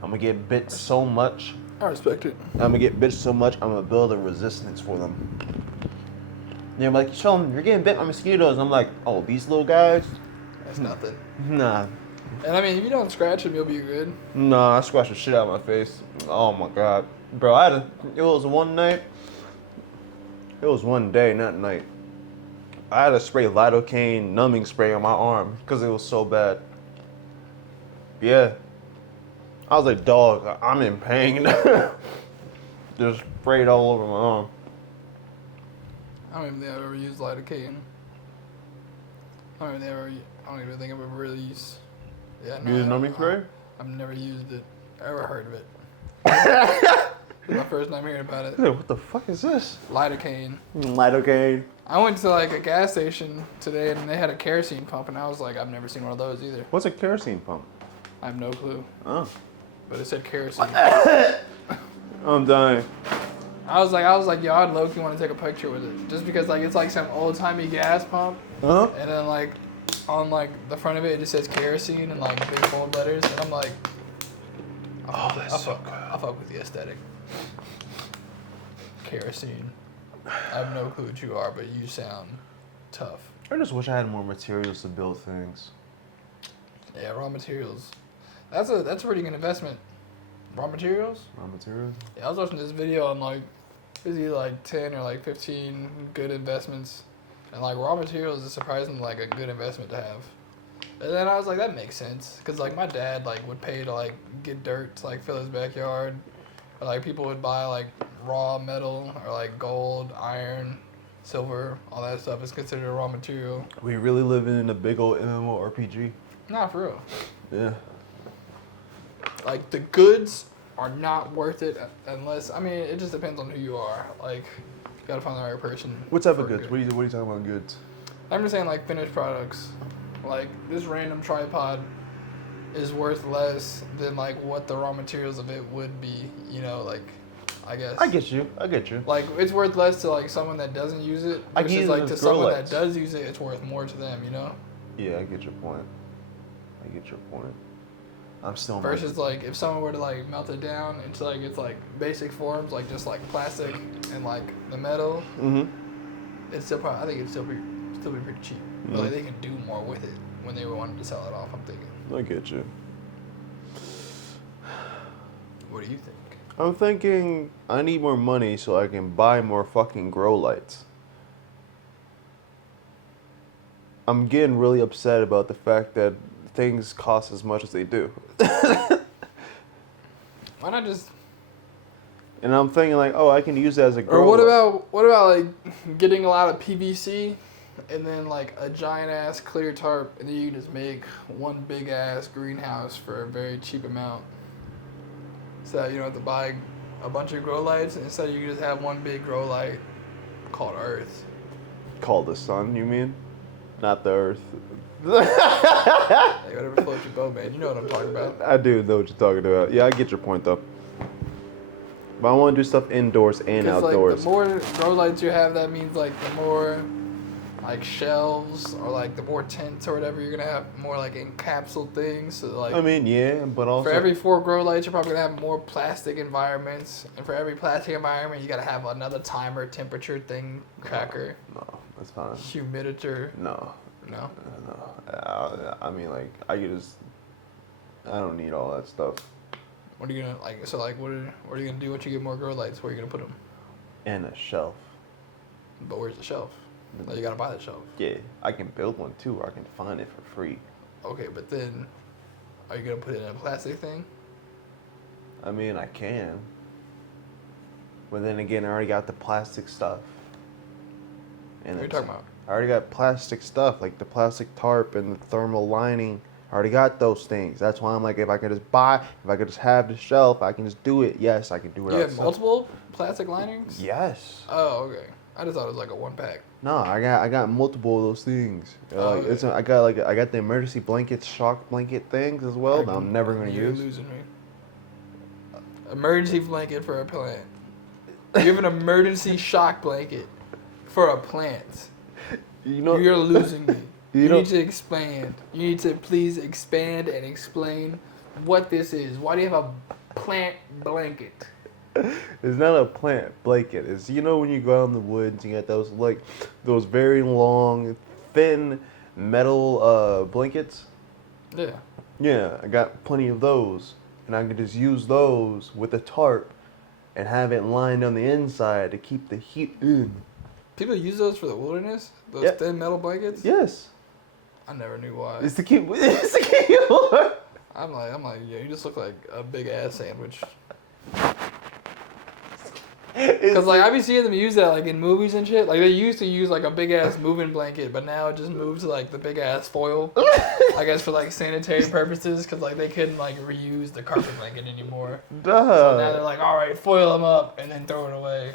I'm gonna get bit so much. I respect it. I'm gonna get bit so much, I'm gonna build a resistance for them. They're like, show them, you're getting bit by mosquitoes. I'm like, oh, these little guys? That's nothing. Nah. And I mean, if you don't scratch them, you'll be good. Nah, I scratched the shit out of my face. Oh my god. Bro, it was one night. It was one day, not night. I had to spray lidocaine numbing spray on my arm because it was so bad. Yeah. I was like, dog, I'm in pain. Just sprayed all over my arm. I don't even think I've ever used lidocaine. I don't even think I've ever really used. Yeah, no, You use numbing spray? I've never used it. I ever heard of it. It's my first time hearing about it. What the fuck is this? Lidocaine. Lidocaine. I went to like a gas station today and they had a kerosene pump and I was like, I've never seen one of those either. What's a kerosene pump? I have no clue. Oh. But it said kerosene. I'm dying. I was like, yo, I'd low-key want to take a picture with it. Just because like it's like some old-timey gas pump. Huh? And then like on like the front of it, it just says kerosene in like big bold letters. And I'm like, I'll fuck with the aesthetic. Kerosene. I have no clue what you are, but you sound tough. I just wish I had more materials to build things. Yeah, raw materials. That's a pretty good investment. Raw materials? Raw materials? Yeah, I was watching this video on like, is he like 10 or like 15 good investments? And like raw materials is surprisingly like a good investment to have. And then I was like, that makes sense. Cause like my dad like would pay to like get dirt to like fill his backyard. Or like people would buy like raw metal or like gold, iron, silver, all that stuff is considered a raw material. We really living in a big old MMORPG. Not for real. Yeah. Like the goods are not worth it unless, I mean, it just depends on who you are. Like, you gotta find the right person. What type for of goods? good. What are you talking about goods? I'm just saying like finished products. Like this random tripod is worth less than like what the raw materials of it would be, you know, like I guess. I get you. Like, it's worth less to, like, someone that doesn't use it I can versus, use like, it to as grow someone that lights. does use it, it's worth more to them, you know? Yeah, I get your point. I'm still on my- Versus, like, if someone were to, like, melt it down into, like, its, like, basic forms, like, just, like, plastic and, like, the metal, it's still probably, I think it'd still be pretty cheap. But, like, they can do more with it when they wanted to sell it off, I'm thinking. I get you. What do you think? I'm thinking I need more money so I can buy more fucking grow lights. I'm getting really upset about the fact that things cost as much as they do. Why not just... And I'm thinking like, oh, I can use that as a grow Or what light. about like getting a lot of PVC and then like a giant ass clear tarp and then you can just make one big ass greenhouse for a very cheap amount. So that you don't have to buy a bunch of grow lights and instead you can just have one big grow light called Earth. Called the sun, you mean? Not the earth. Like whatever floats your boat, man. You know what I'm talking about. I do know what you're talking about. Yeah, I get your point though. But I want to do stuff indoors and Because like outdoors. the more grow lights you have, that means like the more like shelves or like the more tents or whatever you're gonna have more like encapsulated things. So like I mean, yeah, but also for every 4 grow lights, you're probably gonna have more plastic environments, and for every plastic environment, you gotta have another timer, temperature thing, tracker, no, that's fine. humiditor. No, No, I mean, like I don't need all that stuff. what are you gonna like? So like, what are you gonna do once you get more grow lights? Where are you gonna put them? And a shelf. But where's the shelf? Like, you gotta buy the shelf. Yeah, I can build one too, or I can find it for free. Okay, but then, are you gonna put it in a plastic thing? I mean, I can. But then again, I already got the plastic stuff. And What are you talking about? I already got plastic stuff, like the plastic tarp and the thermal lining. I already got those things. That's why I'm like, if I could just have the shelf, I can just do it. Yes, I can do it. You have outside. multiple plastic linings? Yes. Oh, okay. I just thought it was like a 1-pack. No, I got multiple of those things. Oh, Like, okay. I got the emergency blankets, shock blanket things as well that I'm never gonna You're use. losing me. Emergency blanket for a plant. You have an emergency shock blanket for a plant. You know, You're losing me. You You know- need to expand. You need to please expand and explain what this is. Why do you have a plant blanket? it's not a plant blanket. It's when you go out in the woods, you got those very long, thin metal blankets. Yeah. Yeah, I got plenty of those, and I can just use those with a tarp, and have it lined on the inside to keep the heat in. People use those for the wilderness? Those Yeah. thin metal blankets? Yes, I never knew why. it's to keep. It's to keep warm. I'm like, yeah, you just look like a big ass sandwich. Cause like I be seeing them use that like in movies and shit. Like they used to use like a big ass moving blanket, but now it just moved to like the big ass foil. I guess for like sanitary purposes, cause like they couldn't like reuse the carpet blanket anymore. So now they're like, all right, foil them up and then throw it away.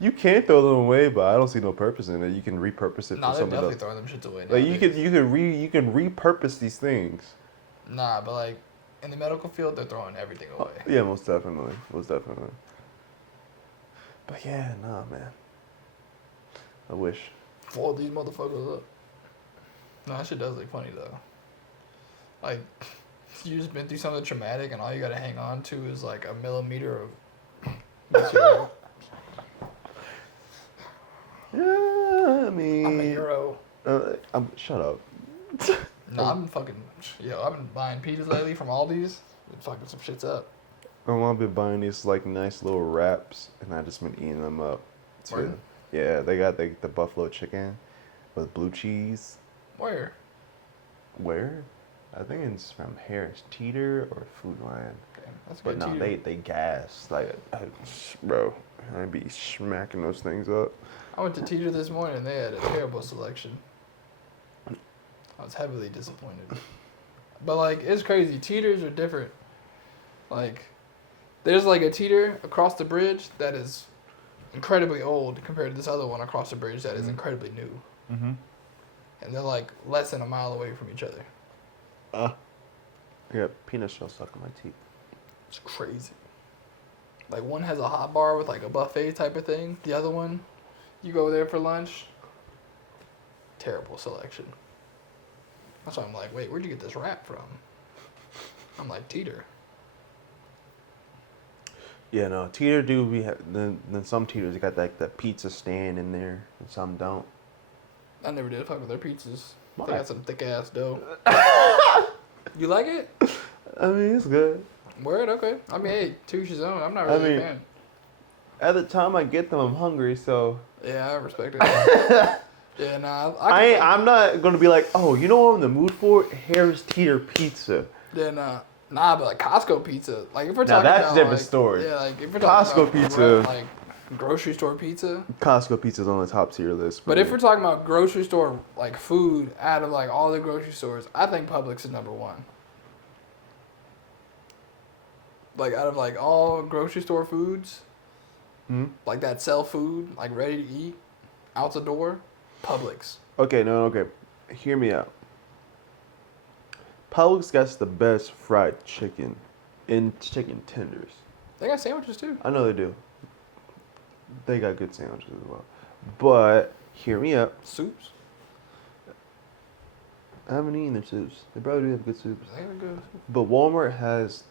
You can throw them away, but I don't see no purpose in it. You can repurpose it Nah, for they're something definitely else. throwing them shits away. Like nowadays. you can repurpose these things. Nah, but like in the medical field, they're throwing everything away. Yeah, most definitely. But yeah, nah, man. I wish. Fold these motherfuckers up. No, that shit does look funny though. Like, you just been through something traumatic and all you gotta hang on to is like a millimeter of material. Yeah, I mean. I'm a Euro. Shut up. No, I've been buying pizzas lately from Aldi's. Been fucking some shits up. I've been buying these like nice little wraps, and I just been eating them up. It's Word? really- yeah, they got the buffalo chicken with blue cheese. Where? Where? I think it's from Harris Teeter or Food Lion. Damn, that's a But good no, cheater. they gas bro. I be smacking those things up. I went to Teeter this morning and they had a terrible selection. I was heavily disappointed. But like, it's crazy. Teeters are different. Like, there's like a Teeter across the bridge that is incredibly old compared to this other one across the bridge that is incredibly new. Mm-hmm. And they're like less than a mile away from each other. I got peanut shell stuck in my teeth. It's crazy. Like one has a hot bar with like a buffet type of thing. The other one, you go there for lunch. Terrible selection. That's why I'm like, wait, where'd you get this wrap from? I'm like, Teeter. Yeah, no, Teeter do we have then some Teeters got that pizza stand in there and some don't. I never did fuck with their pizzas. Why? They got some thick ass dough. You like it? I mean, it's good. Word, okay. I mean, hey, to each his own. I'm not really a fan. At the time I get them, I'm hungry, so Yeah, I respect it. Yeah, nah. I'm not gonna be like, oh, you know what I'm in the mood for? Harris Teeter pizza. Yeah, nah, but like Costco pizza. Like if we're Now talking that's about a different like, story. Yeah, like if we're Costco talking about pizza. like grocery store pizza. Costco pizza's on the top tier list. But if we're talking about grocery store like food out of like all the grocery stores, I think Publix is number one. Like out of like all grocery store foods, like that sell food, like ready to eat, out the door, Publix. Okay, okay. Hear me out. Publix got the best fried chicken and chicken tenders. They got sandwiches too. I know they do. They got good sandwiches as well. But hear me out. Soups. I haven't eaten their soups. They probably do have good soups. They have good. But Walmart has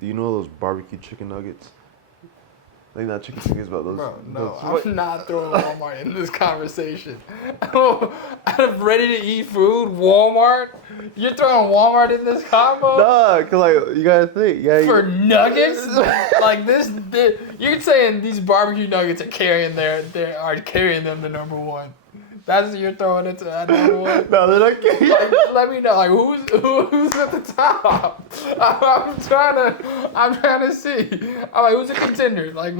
you know those barbecue chicken nuggets? Like not chicken nuggets, but those. Bro, no, those, I'm not throwing Walmart in this conversation. Out of ready to eat food, Walmart? You're throwing Walmart in this combo? Nah, cause like you gotta think. For nuggets? Like you're saying these barbecue nuggets are carrying them to number one. That's what you're throwing it to that number one? No, they're not kidding. Like, let me know, like who's at the top? I'm trying to see. I'm like, who's a contender? Like,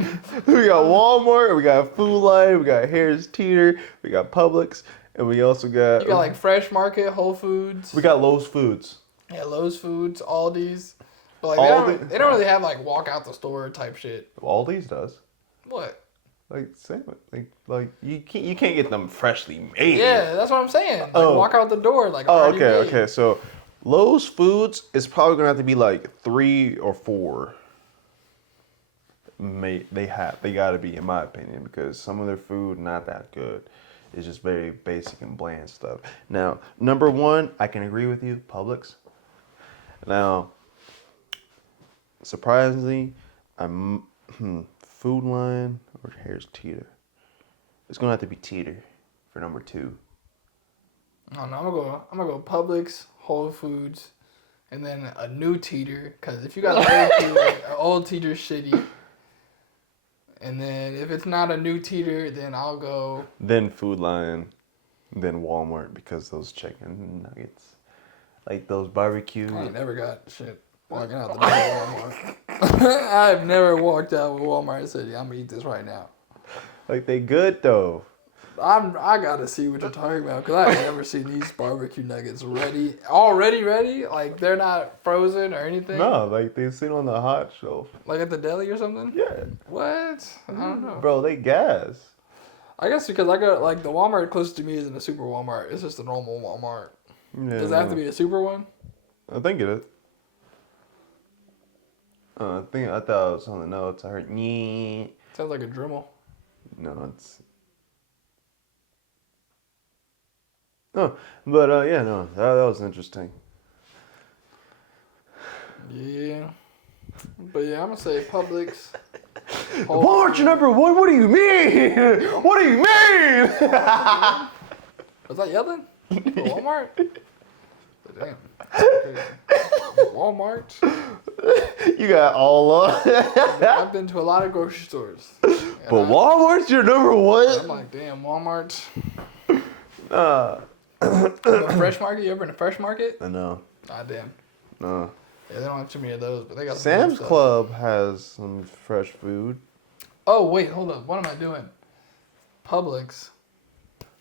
We got Walmart, we got Food Lion, we got Harris Teeter, we got Publix, and we also got. you got like Fresh Market, Whole Foods. We got Lowe's Foods. Yeah, Lowe's Foods, Aldi's. But like they don't really have like walk out the store type shit. Aldi's does. What? Like sandwich, like you can't get them freshly made. Yeah, that's what I'm saying. Like Oh. walk out the door like. Oh, already okay, made. okay. So Lowe's Foods is probably gonna have to be like 3 or 4. They gotta be, in my opinion, because some of their food not that good. It's just very basic and bland stuff. Now, number 1, I can agree with you, Publix. Now, surprisingly, I'm Food Line or Harris Teeter. It's gonna have to be Teeter for number 2. I don't know. I'm gonna go Publix, Whole Foods, and then a new Teeter. Cause if you got an old Teeter's shitty. And then if it's not a new Teeter, then I'll go. Then Food Lion, then Walmart, because those chicken nuggets, like those barbecue. I ain't never got shit walking out the door at Walmart. I've never walked out with Walmart and said, "Yeah, I'm gonna eat this right now." Like they good though. I gotta see what you're talking about because I've never seen these barbecue nuggets already ready. Like they're not frozen or anything. No, like they sit on the hot shelf. Like at the deli or something. Yeah. What? I don't know. Bro, they gas. I guess because I got like the Walmart closest to me isn't a super Walmart. It's just a normal Walmart. Yeah, Does it have to be a super one? I think it is. I thought it was on the notes. I heard nee. Sounds like a Dremel. No, it's. Oh, but yeah, no, that was interesting. Yeah. But yeah, I'm gonna say Publix. Walmart's your number 1? What do you mean? What do you mean? Was that yelling? For Walmart? Damn. Okay. Walmart. You got all of. I've been to a lot of grocery stores. But Walmart's your number I'm 1? like, damn, Walmart. I The Fresh Market? You ever been to Fresh Market? know. Ah, damn. No. Yeah, they don't have too many of those, but they got some Sam's good stuff. Club has some fresh food. Oh, wait, hold up. What am I doing? Publix.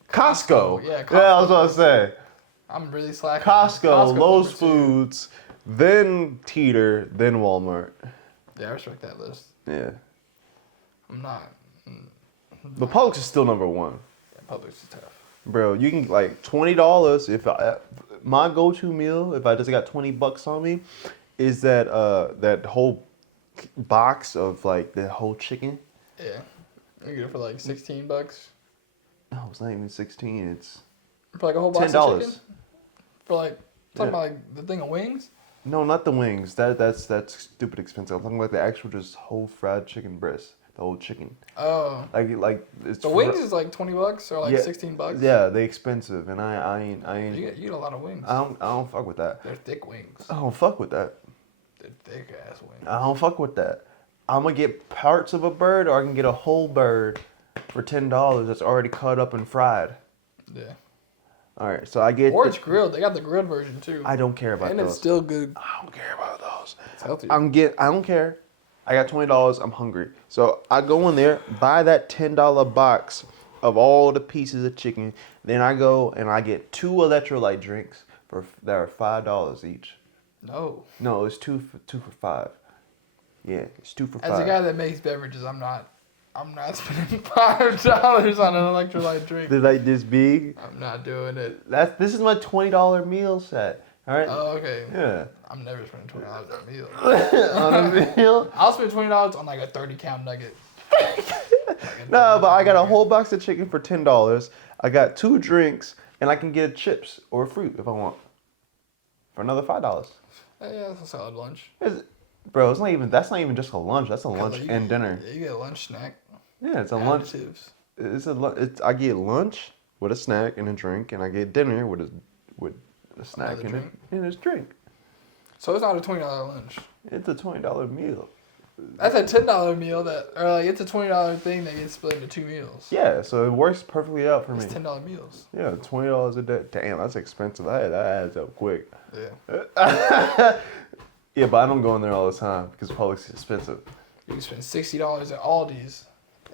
Costco. Yeah, I was about to say. I'm really slacking. Costco, Lowe's number 2. Foods, then Teeter, then Walmart. Yeah, I respect that list. Yeah. I'm not. But Publix is still number 1. Yeah, Publix is tough. Bro, you can like $20 if my go-to meal, if I just got $20 on me, is that whole box of like the whole chicken. Yeah. You get it for like $16. No, it's not even 16. It's For like a whole box of $10. chicken? For like, talking Yeah. about like the thing of wings? No, not the wings. That's stupid expensive. I'm talking about the actual just whole fried chicken breast, the whole chicken. Oh. Like it's The wings is like $20 or like Yeah. $16. Yeah, they expensive, and I ain't. You get a lot of wings. I don't fuck with that. They're thick wings. I don't fuck with that. They're thick ass wings. I don't fuck with that. I'm gonna get parts of a bird, or I can get a whole bird for $10 that's already cut up and fried. Yeah. All right, so I get. Or it's grilled. They got the grilled version too. I don't care about and those. it's still good. I don't care about those. It's healthy. I don't care. I got $20. I'm hungry, so I go in there, buy that $10 box of all the pieces of chicken. Then I go and I get 2 electrolyte drinks that are $5 each. No. No, it's two for $5. Yeah, it's 2 for $5. As a guy that makes beverages, I'm not spending $5 on an electrolyte drink. They're like this big. I'm not doing it. This is my $20 meal set. All right. Oh, okay. Yeah. I'm never spending $20 on a meal. On a meal. I'll spend $20 on like a 30-count nugget. No, but I got a whole box of chicken for $10. I got 2 drinks, and I can get chips or fruit if I want for another $5. Yeah, that's a solid lunch. Bro, that's not even just a lunch. That's a lunch Like, and dinner. You get a lunch snack. Yeah, it's a lunch. Additives. I get lunch with a snack and a drink, and I get dinner with a snack Another and a drink. So it's not a $20 lunch. It's a $20 meal. That's a $10 meal or like it's a $20 thing that gets split into 2 meals. Yeah, so it works perfectly out for me. It's $10 meals. Yeah, $20 a day. Damn, that's expensive. That adds up quick. Yeah. Yeah, but I don't go in there all the time because Publix is expensive. You can spend $60 at Aldi's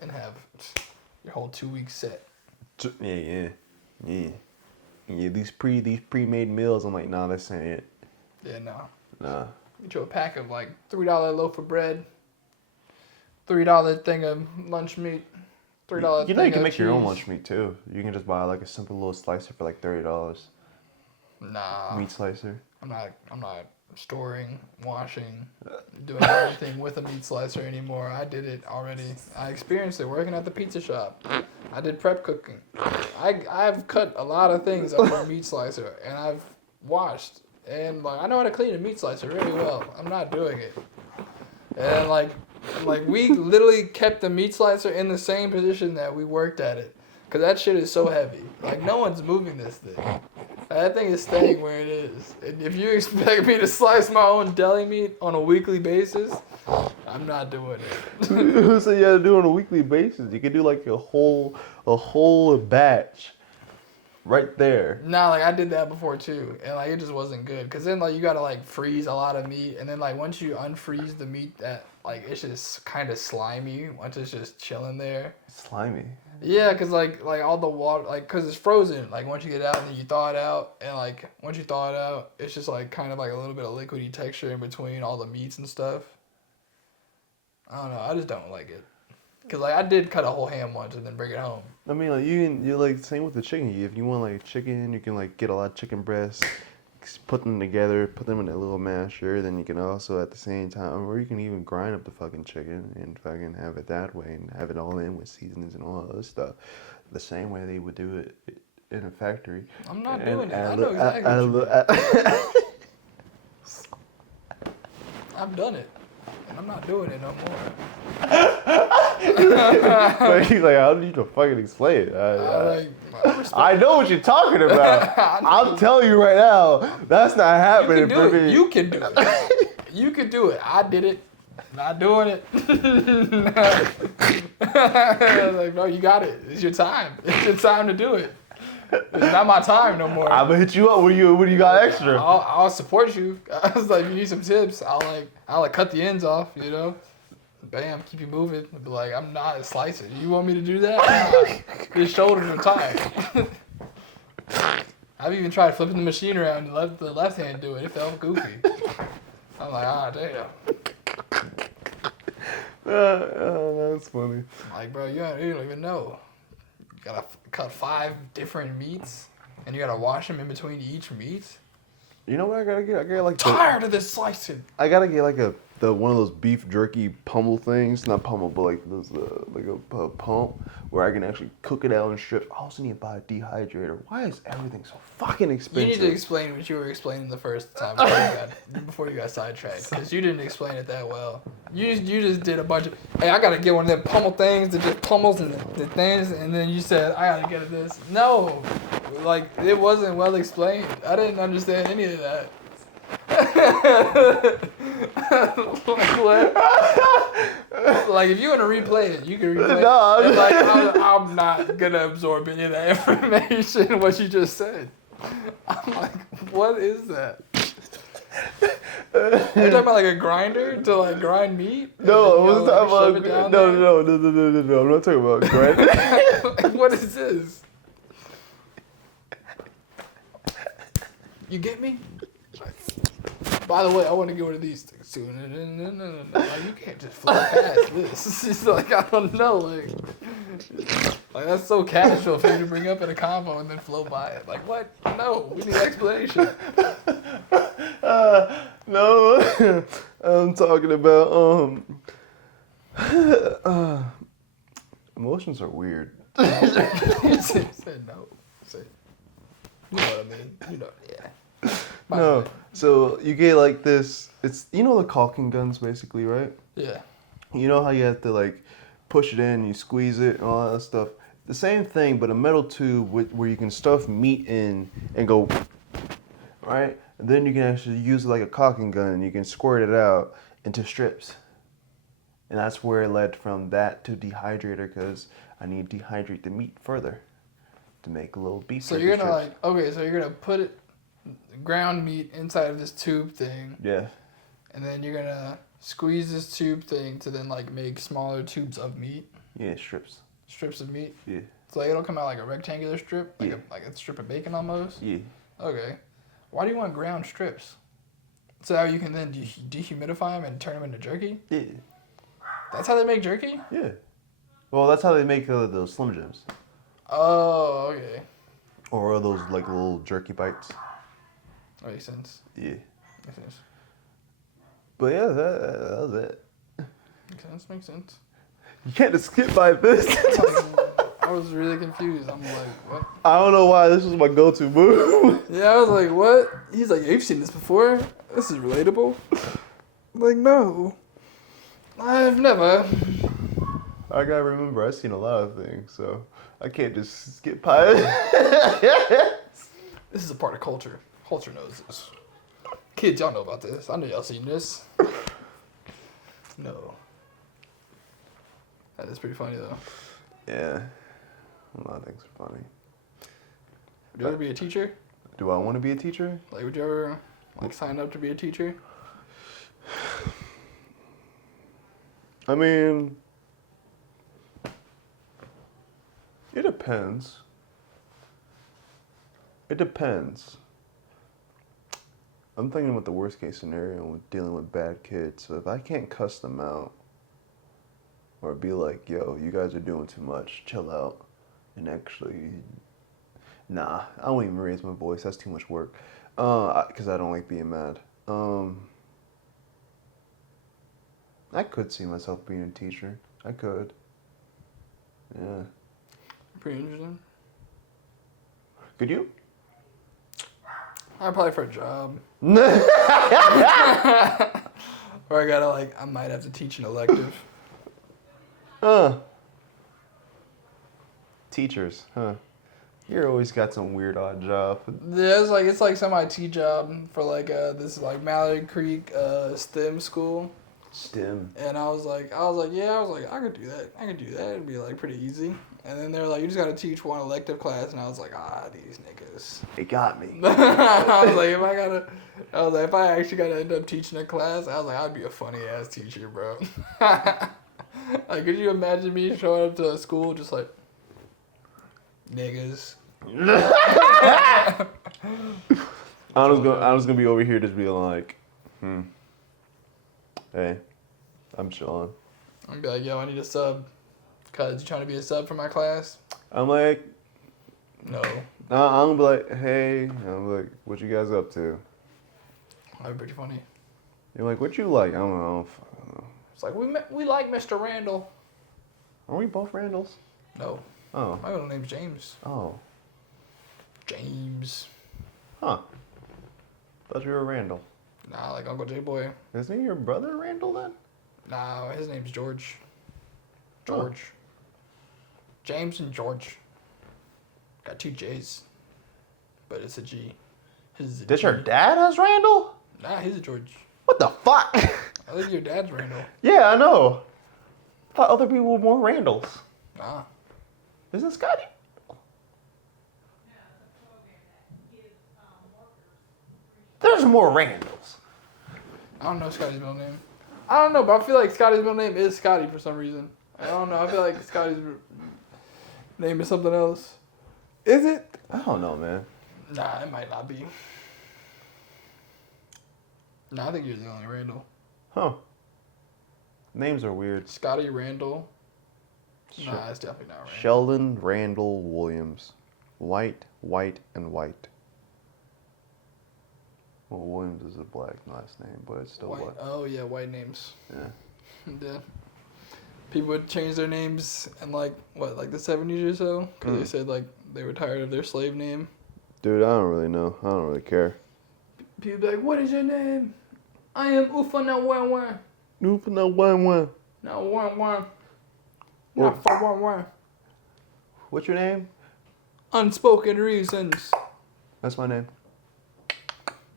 and have your whole 2-week set. Yeah. These pre-made meals, I'm like, nah, that's ain't it. Yeah, no. Nah. Get you a pack of like $3 loaf of bread, $3 thing of lunch meat, $3 You know thing you can of make your own cheese. lunch meat too. You can just buy like a simple little slicer for like $30. Nah, Meat slicer. I'm not storing, washing, doing everything with a meat slicer anymore. I did it already. I experienced it working at the pizza shop. I did prep cooking. I've cut a lot of things up with a meat slicer, and I've washed. And like I know how to clean a meat slicer really well. I'm not doing it. And like we literally kept the meat slicer in the same position that we worked at it, cause that shit is so heavy. Like no one's moving this thing. That thing is staying where it is. And if you expect me to slice my own deli meat on a weekly basis, I'm not doing it. Who said you had to do it on a weekly basis? You could do like a whole batch. Right there. Nah, like I did that before too, and like it just wasn't good. Cause then like you gotta like freeze a lot of meat, and then like once you unfreeze the meat, that like it's just kind of slimy once it's just chilling there. Slimy. Yeah, cause like all the water, like cause it's frozen. Like once you get it out, then you thaw it out, and like once you thaw it out, it's just like kind of like a little bit of liquidy texture in between all the meats and stuff. I don't know. I just don't like it. Cause like I did cut a whole ham once and then bring it home. I mean, like you're like same with the chicken. If you want like chicken, you can like get a lot of chicken breasts, put them together, put them in a little masher. Then you can also at the same time, or you can even grind up the fucking chicken and fucking have it that way and have it all in with seasonings and all that other stuff, the same way they would do it in a factory. I'm not doing it. I know exactly what you mean. I've done it, and I'm not doing it no more. But he's like, how do you fucking explain it? I know what you're talking about. I'm telling you right now, that's not happening. You can do it. You can do it. You can do it. I did it. Not doing it. Like, no, you got it. It's your time. It's your time to do it. It's not my time no more. I'm gonna hit you up when you got extra. I'll support you. I was like, if you need some tips, I'll cut the ends off, you know. Bam, keep you moving. Be like, I'm not a slicer. You want me to do that? His shoulders are tight. I've even tried flipping the machine around and let the left hand do it. It felt goofy. I'm like, damn. That's funny. Like, bro, you don't even know. You gotta cut 5 different meats, and you gotta wash them in between each meat. You know what I gotta get? I gotta like Tired of this slicing. I gotta get like one of those beef jerky pummel things, not pummel, but like those like a pump where I can actually cook it out in strips. I also need to buy a dehydrator. Why is everything so fucking You expensive? need to explain what you were explaining the first time before you got sidetracked, because you didn't explain it that well. You just did a bunch of, hey, I gotta get one of them pummel things that just pummels and the things, and then you said I gotta get this. No, like it wasn't well explained. I didn't understand any of that. Like what? Like if you want to replay it, you can replay No, it. And like I'm not gonna absorb any of that information. What you just said. I'm like, what is that? Are you talking about like a grinder to like grind meat? No, I And then, wasn't talking shove about. it down No, there? no. I'm not talking about grind. Like, what is this? You get me? By the way, I want to get one of these things too. No. Like, you can't just flow past this. It's just like, I don't know. Like that's so casual for you to bring up in a convo and then flow by it. Like, what? No, we need explanation. No, I'm talking about emotions are weird. You said no. You know what I mean? You know, yeah. No, so you get like this. It's the caulking guns basically, right? Yeah. You know how you have to like push it in, you squeeze it, and all that stuff. The same thing, but a metal tube where you can stuff meat in and go, right? And then you can actually use it like a caulking gun and you can squirt it out into strips. And that's where it led from that to dehydrator, because I need to dehydrate the meat further to make little beef. So you're gonna so you're gonna put it, ground meat inside of this tube thing. Yeah. And then you're gonna squeeze this tube thing to then like make smaller tubes of meat. Yeah, strips. Strips of meat. Yeah. So like it'll come out like a rectangular strip, like Yeah. like a strip of bacon almost. Yeah. Okay. Why do you want ground strips? So that you can then dehumidify them and turn them into jerky? Yeah. That's how they make jerky? Yeah. Well, that's how they make those Slim Jims. Oh, okay. Or those like little jerky bites. Makes sense. Yeah. Makes sense. But yeah, that was it. Makes sense. You can't just skip by this. I was really confused. I'm like, what? I don't know why this was my go-to move. Yeah, I was like, what? He's like, you've seen this before? This is relatable. I'm like, no. I've never. I gotta remember, I've seen a lot of things, so I can't just skip by it. This is a part of culture. Culture knows this. Kids, y'all know about this. I know y'all seen this. No. That is pretty funny, though. Yeah. A lot of things are funny. Would you ever be a teacher? Do I want to be a teacher? Like, would you ever, like, sign up to be a teacher? I mean, it depends. It depends. I'm thinking about the worst case scenario with dealing with bad kids. So if I can't cuss them out or be like, yo, you guys are doing too much, chill out, and actually, nah, I won't even raise my voice. That's too much work. Because I don't like being mad. I could see myself being a teacher. I could. Yeah. Pretty interesting. Could you? I'd apply for a job. Or I gotta, like, I might have to teach an elective. Teachers, huh? You always got some weird odd job. Yeah, it's like some IT job for, like, this, like, Mallard Creek STEM school. STEM. And I was like, yeah, I could do that. It'd be, like, pretty easy. And then they're like, you just gotta teach one elective class. And I was like, these niggas. They got me. I was like, if I actually gotta end up teaching a class, I was like, I'd be a funny ass teacher, bro. Like, could you imagine me showing up to a school just like, niggas? I was gonna be over here just being like, hey, I'm chilling. I'm be like, yo, I need a sub. Cause you trying to be a sub for my class? I'm like, No. I'm gonna be like, hey, I'm like, what you guys up to? That'd be pretty funny. You're like, what you like? I don't know. It's like, we like Mr. Randall. Are we both Randalls? No. Oh. My middle name's James. Oh. James. Huh. Thought you were Randall. Nah, like Uncle J-Boy. Isn't your brother Randall then? Nah, his name's George. Oh. George. James and George. Got 2 J's. But it's a G. His is a Does G. your dad has Randall? Nah, he's a George. What the fuck? I think your dad's Randall. Yeah, I know. I thought other people were more Randalls. Nah. Isn't Scotty? There's more Randalls. I don't know Scotty's middle name. I don't know, but I feel like Scotty's middle name is Scotty for some reason. I don't know. I feel like Scotty's name is something else. Is it? I don't know, man. Nah, it might not be. Nah, I think you're the only Randall. Huh. Names are weird. Scotty Randall. Nah, it's definitely not Randall. Sheldon Randall Williams. White, and White. Well, Williams is a black last name, but it's still White. white. Oh, yeah, white names. Yeah. Yeah. People would change their names in, like the 70s or so? Because they said, like, they were tired of their slave name. Dude, I don't really know. I don't really care. People be like, what is your name? I am Ufa na wan wan. Noof no one. Na wan wan. What? Not for wan wan. What's your name? Unspoken reasons. That's my name.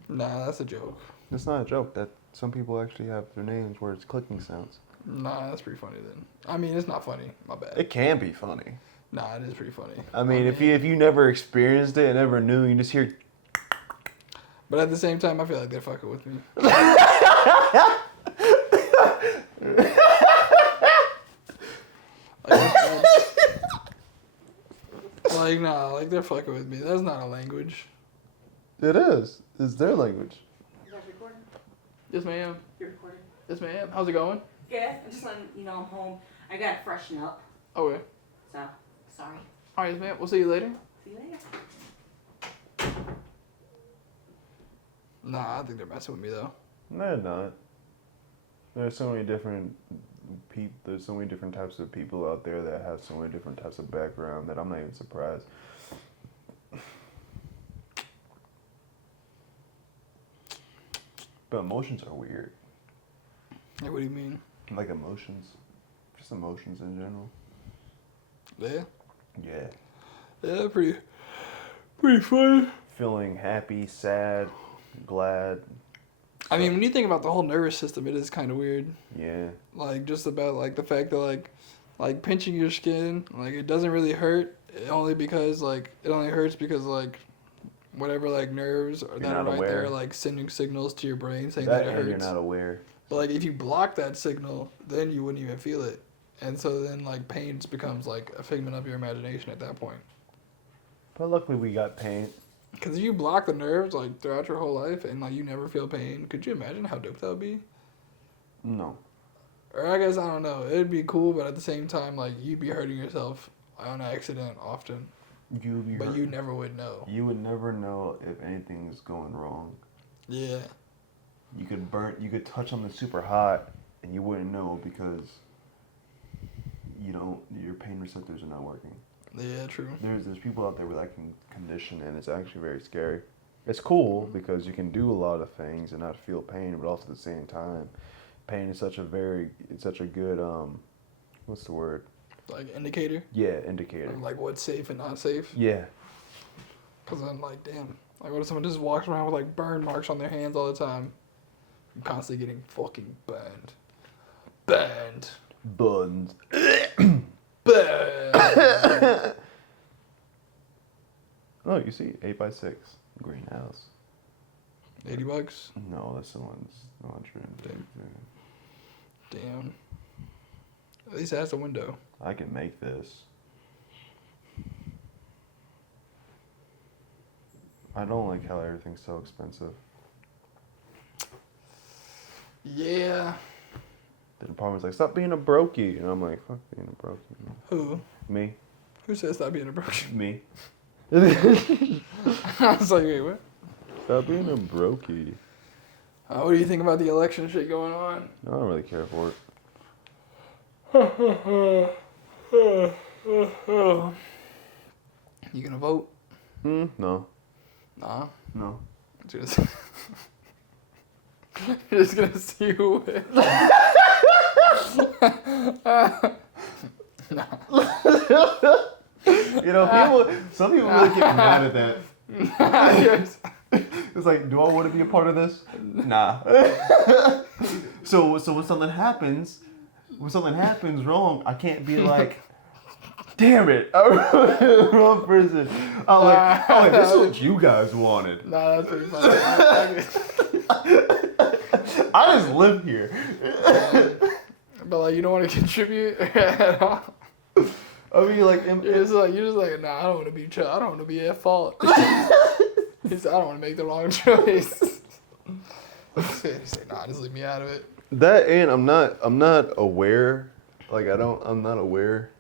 Nah, that's a joke. It's not a joke. That some people actually have their names where it's clicking sounds. Nah, that's pretty funny then. I mean, it's not funny. My bad. It can be funny. Nah, it is pretty funny. I mean, if you never experienced it and never knew, you just hear. But at the same time, I feel like they're fucking with me. Like, nah, like they're fucking with me. That's not a language. It is. It's their language. You guys recording? Yes, ma'am. You're recording? Yes, ma'am. How's it going? Good. I'm just letting you know I'm home. I gotta freshen up. Okay. So, sorry. All right, yes, ma'am. We'll see you later. See you later. Nah, I think they're messing with me though. No, they're not. There's so many different There's so many different types of people out there that have so many different types of background that I'm not even surprised. But emotions are weird. Hey, what do you mean? Like emotions. Just emotions in general. Yeah. Yeah. Yeah, pretty funny. Feeling happy, sad, glad. I mean, when you think about the whole nervous system, it is kind of weird. Yeah. Like, just about, like, the fact that, like pinching your skin, like, it doesn't really hurt. It only hurts because, like, whatever, like, nerves or that are not right aware. there, like, sending signals to your brain saying that it and hurts. you're not aware. But, like, if you block that signal, then you wouldn't even feel it. And so then, like, pain just becomes, like, a figment of your imagination at that point. But luckily we got paint. Because if you block the nerves, like, throughout your whole life and, like, you never feel pain, could you imagine how dope that would be? No. Or I guess, I don't know. It'd be cool, but at the same time, like, you'd be hurting yourself on accident often. You'd be But hurt. you never would know. You would never know if anything is going wrong. Yeah. You could touch something super hot and you wouldn't know because your pain receptors are not working. Yeah, true. There's people out there with that condition and it's actually very scary. It's cool because you can do a lot of things and not feel pain, but also at the same time, pain is such a good what's the word? Like, indicator? Yeah, indicator. Of, like, what's safe and not safe? Yeah. Because I'm like, damn. Like, what if someone just walks around with, like, burn marks on their hands all the time? I'm constantly getting fucking burned. Burned. Buns. Burned. Oh, you see, 8x6 greenhouse. $80? No, that's the one's not true. Damn. At least it has a window. I can make this. I don't like how everything's so expensive. Yeah. The department's like, stop being a brokey. And I'm like, fuck being a brokey. Who? Me. Who says stop being a brokey? Me. I was like, wait, what? Stop being a brokey. What do you think about the election shit going on? I don't really care for it. You gonna vote? No. Nah. No. Just, you're just gonna see who wins. You know, some people really get mad at that. Yes. It's like, do I want to be a part of this? Nah. So when something happens wrong, I can't be like, damn it, I wrote the wrong person. I'm like, this is what you guys wanted. Nah, that's pretty funny. I just live here. But like, you don't want to contribute at all. I mean, like, You're just like, nah, I don't want to be. I don't want to be at fault. He said, I don't want to make the wrong choice. Say, nah, just leave me out of it. that, and I'm not aware. Like, I'm not aware.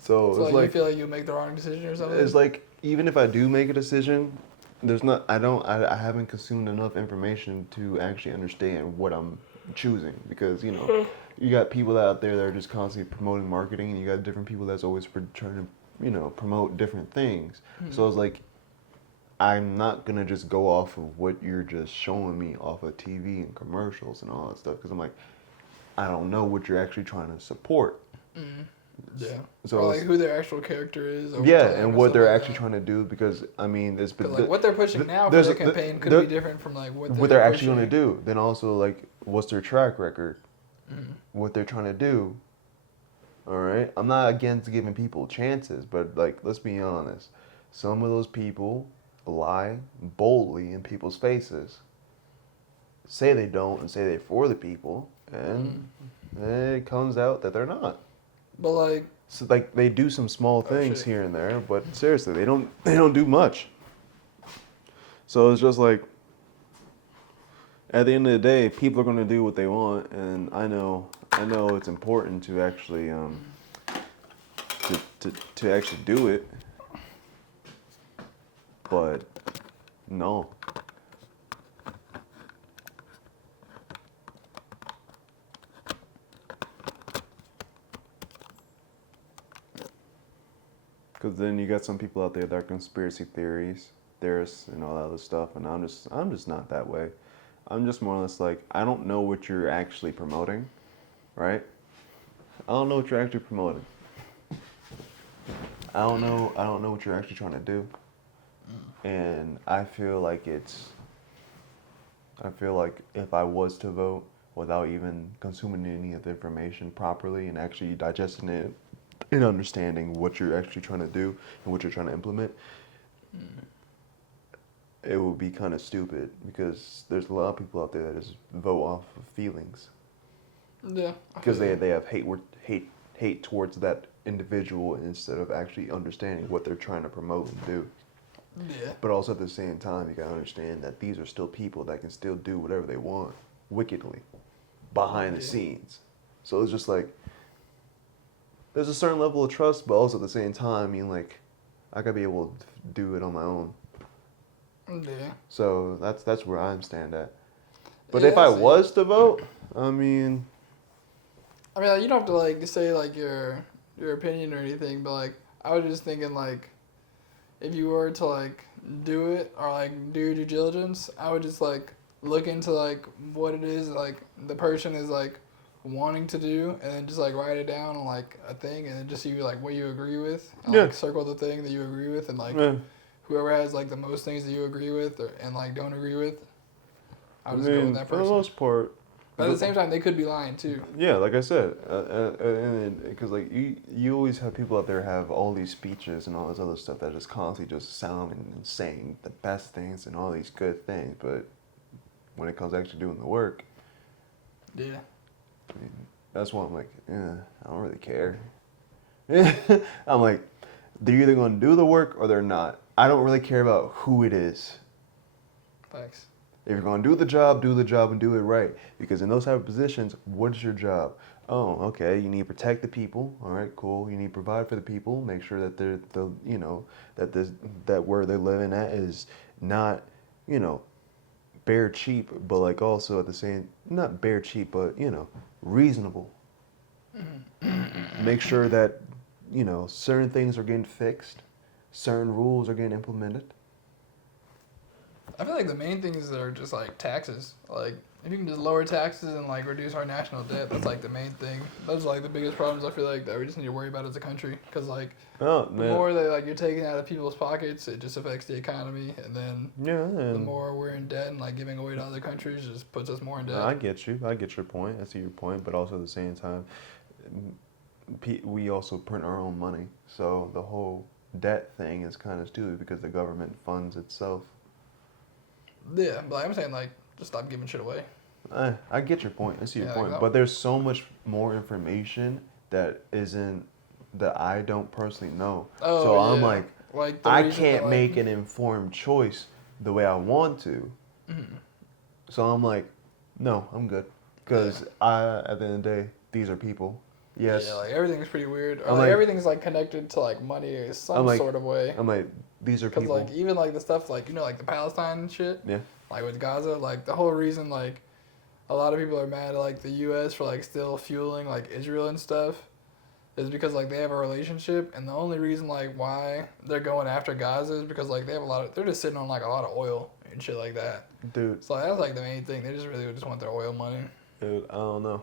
So So it's like, like, you feel like you make the wrong decision or something? it's like, even if I do make a decision, I haven't consumed enough information to actually understand what I'm choosing, because, you know, you got people out there that are just constantly promoting marketing, and you got different people that's always trying to, you know, promote different things. So it's like, I'm not gonna just go off of what you're just showing me off of TV and commercials and all that stuff, because I'm like, I don't know what you're actually trying to support. Yeah. So or like it's- who their actual character is. Over Yeah, time and or what they're something like actually that. trying to do, because I mean, it's 'Cause, like, what they're pushing now for there's their a- campaign could there- be different from like what they're actually going to do. Then also, like, what's their track record? What they're trying to do. All right, I'm not against giving people chances, but like, let's be honest. Some of those people lie boldly in people's faces. Say they don't and say they're for the people, and then it comes out that they're not. But like, So like, they do some small things shit. here and there, but seriously, they don't do much. So it's just like, at the end of the day, people are going to do what they want, and I know it's important to actually to actually do it, but no. Because then you got some people out there that are conspiracy theorists, and all that other stuff, and I'm just not that way. I'm just more or less like, I don't know what you're actually promoting, right? I don't know what you're actually promoting. I don't know what you're actually trying to do. And I feel like if I was to vote without even consuming any of the information properly and actually digesting it and understanding what you're actually trying to do and what you're trying to implement, it would be kind of stupid, because there's a lot of people out there that just vote off of feelings, yeah. because they have hate towards that individual instead of actually understanding what they're trying to promote and do. Yeah. But also at the same time, you gotta understand that these are still people that can still do whatever they want wickedly behind the scenes. So it's just like, there's a certain level of trust, but also at the same time, I mean, like, I gotta be able to do it on my own. Yeah. So that's where I'm stand at. But Yeah, if I same. was to vote, I mean, Like, you don't have to like say like your opinion or anything, but like I was just thinking like, if you were to like do it or like do your due diligence, I would just like look into like what it is like the person is like wanting to do, and then just like write it down on like a thing, and then just see like what you agree with, and, Yeah. like circle the thing that you agree with, and like eh, whoever has like the most things that you agree with and like don't agree with, I I'll just go with mean, that for the person. most part, But at the same time, they could be lying too. yeah, like I said, and because like you always have people out there have all these speeches and all this other stuff that just constantly just sounding and saying the best things and all these good things, but when it comes to actually doing the work, Yeah. I mean, that's why I'm like, I don't really care. I'm like, they're either going to do the work or they're not. I don't really care about who it is. Thanks. If you're going to do the job and do it right. Because in those type of positions, what's your job? Oh, okay, you need to protect the people. All right, cool. You need to provide for the people. Make sure that that where they're living at is not, bare cheap, but like also at the same, not bare cheap, but reasonable. Make sure that certain things are getting fixed, certain rules are getting implemented. I feel like the main things are just like taxes. Like if you can just lower taxes and like reduce our national debt, that's like the main thing. Those are like the biggest problems I feel like that we just need to worry about as a country. Because like Oh the man, more that like you're taking out of people's pockets, it just affects the economy, and then yeah, the and more we're in debt and like giving away to other countries just puts us more in debt. I get you. I get your point. I see your point, but also at the same time, we also print our own money, so the whole debt thing is kind of stupid because the government funds itself. Yeah, but like, I'm saying like just stop giving shit away. I get your point. I see your Yeah, point, like, but there's so much more information that I don't personally know. Oh, So I'm yeah. like, the I reason can't that, make an informed choice the way I want to. Mhm. So I'm like, no, I'm good. Because at the end of the day, these are people. Yes. Yeah, like everything's pretty weird. Or I'm like, like- everything's like connected to like money or some I'm like- sort of way. I'm like, these are Because people. like even like the stuff like like the Palestine and shit. Yeah. Like with Gaza, like the whole reason like a lot of people are mad at like the U.S. for like still fueling like Israel and stuff is because like they have a relationship, and the only reason like why they're going after Gaza is because like they have they're just sitting on like a lot of oil and shit like that. Dude, So like, that's like the main thing. They just really just want their oil money. dude, I don't know.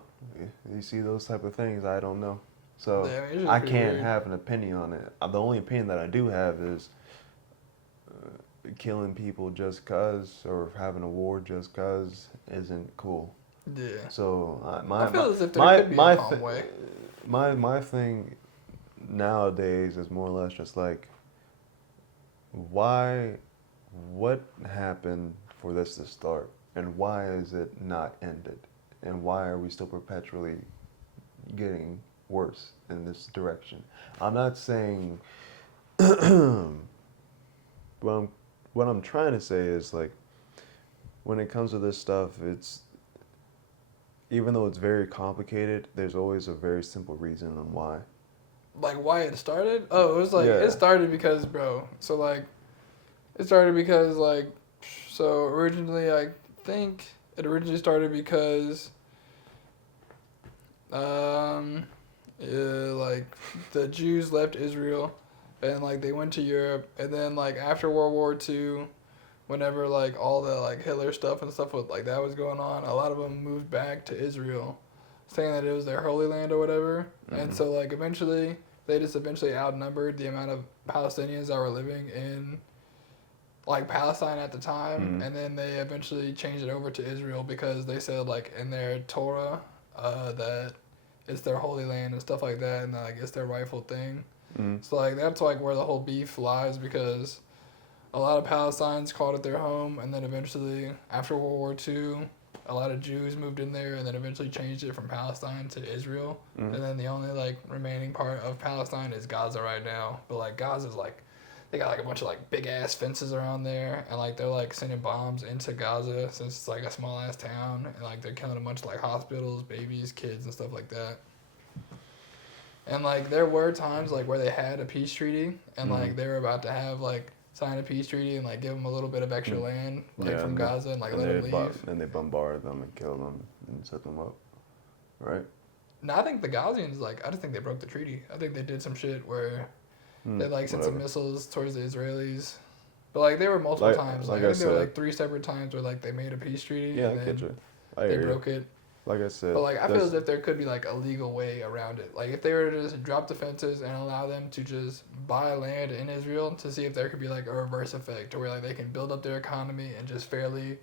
You see those type of things, I don't know. So Yeah, I mean, it's just I pretty can't weird. have an opinion on it. The only opinion that I do have is killing people just cause or having a war just cause isn't cool. Yeah. So I feel as if there could be a calm way. my thing nowadays is more or less just like, what happened for this to start, and why is it not ended, and why are we still perpetually getting worse in this direction? I'm not saying. What I'm trying to say is like, when it comes to this stuff, it's, even though it's very complicated, there's always a very simple reason on why. Like why it started? Oh, it was like Yeah. it started because, bro. So like, it started because like, so originally I think it originally started because, like the Jews left Israel, and like they went to Europe, and then like after World War II, whenever like all the like Hitler stuff and stuff with like that was going on, a lot of them moved back to Israel, saying that it was their holy land or whatever. And so like eventually they just outnumbered the amount of Palestinians that were living in like Palestine at the time, and then they eventually changed it over to Israel because they said like in their Torah that it's their holy land and stuff like that, and like it's their rightful thing. So like that's like where the whole beef lies, because a lot of Palestinians called it their home, and then eventually after World War II, a lot of Jews moved in there, and then eventually changed it from Palestine to Israel. And then the only like remaining part of Palestine is Gaza right now. But like Gaza's like, they got like a bunch of like big ass fences around there, and like they're like sending bombs into Gaza since it's like a small ass town, and like they're killing a bunch of like hospitals, babies, kids, and stuff like that. And like there were times like where they had a peace treaty, and like they were about to have like sign a peace treaty and like give them a little bit of extra land like from Gaza and like let them leave. And they bombard them and kill them and set them up, right? No, I think the Ghazians like I just think they broke the treaty. I think they did some shit where they like sent some whatever. missiles towards the Israelis. But like there were multiple Like- times. like Like I I think there were said. like 3 separate times where like they made a peace treaty Yeah, and I then get you. I they hear you. broke it. Like I said. But like I feel that's- as if there could be like a legal way around it. Like if they were to just drop the fences and allow them to just buy land in Israel to see if there could be like a reverse effect, to where like they can build up their economy and just fairly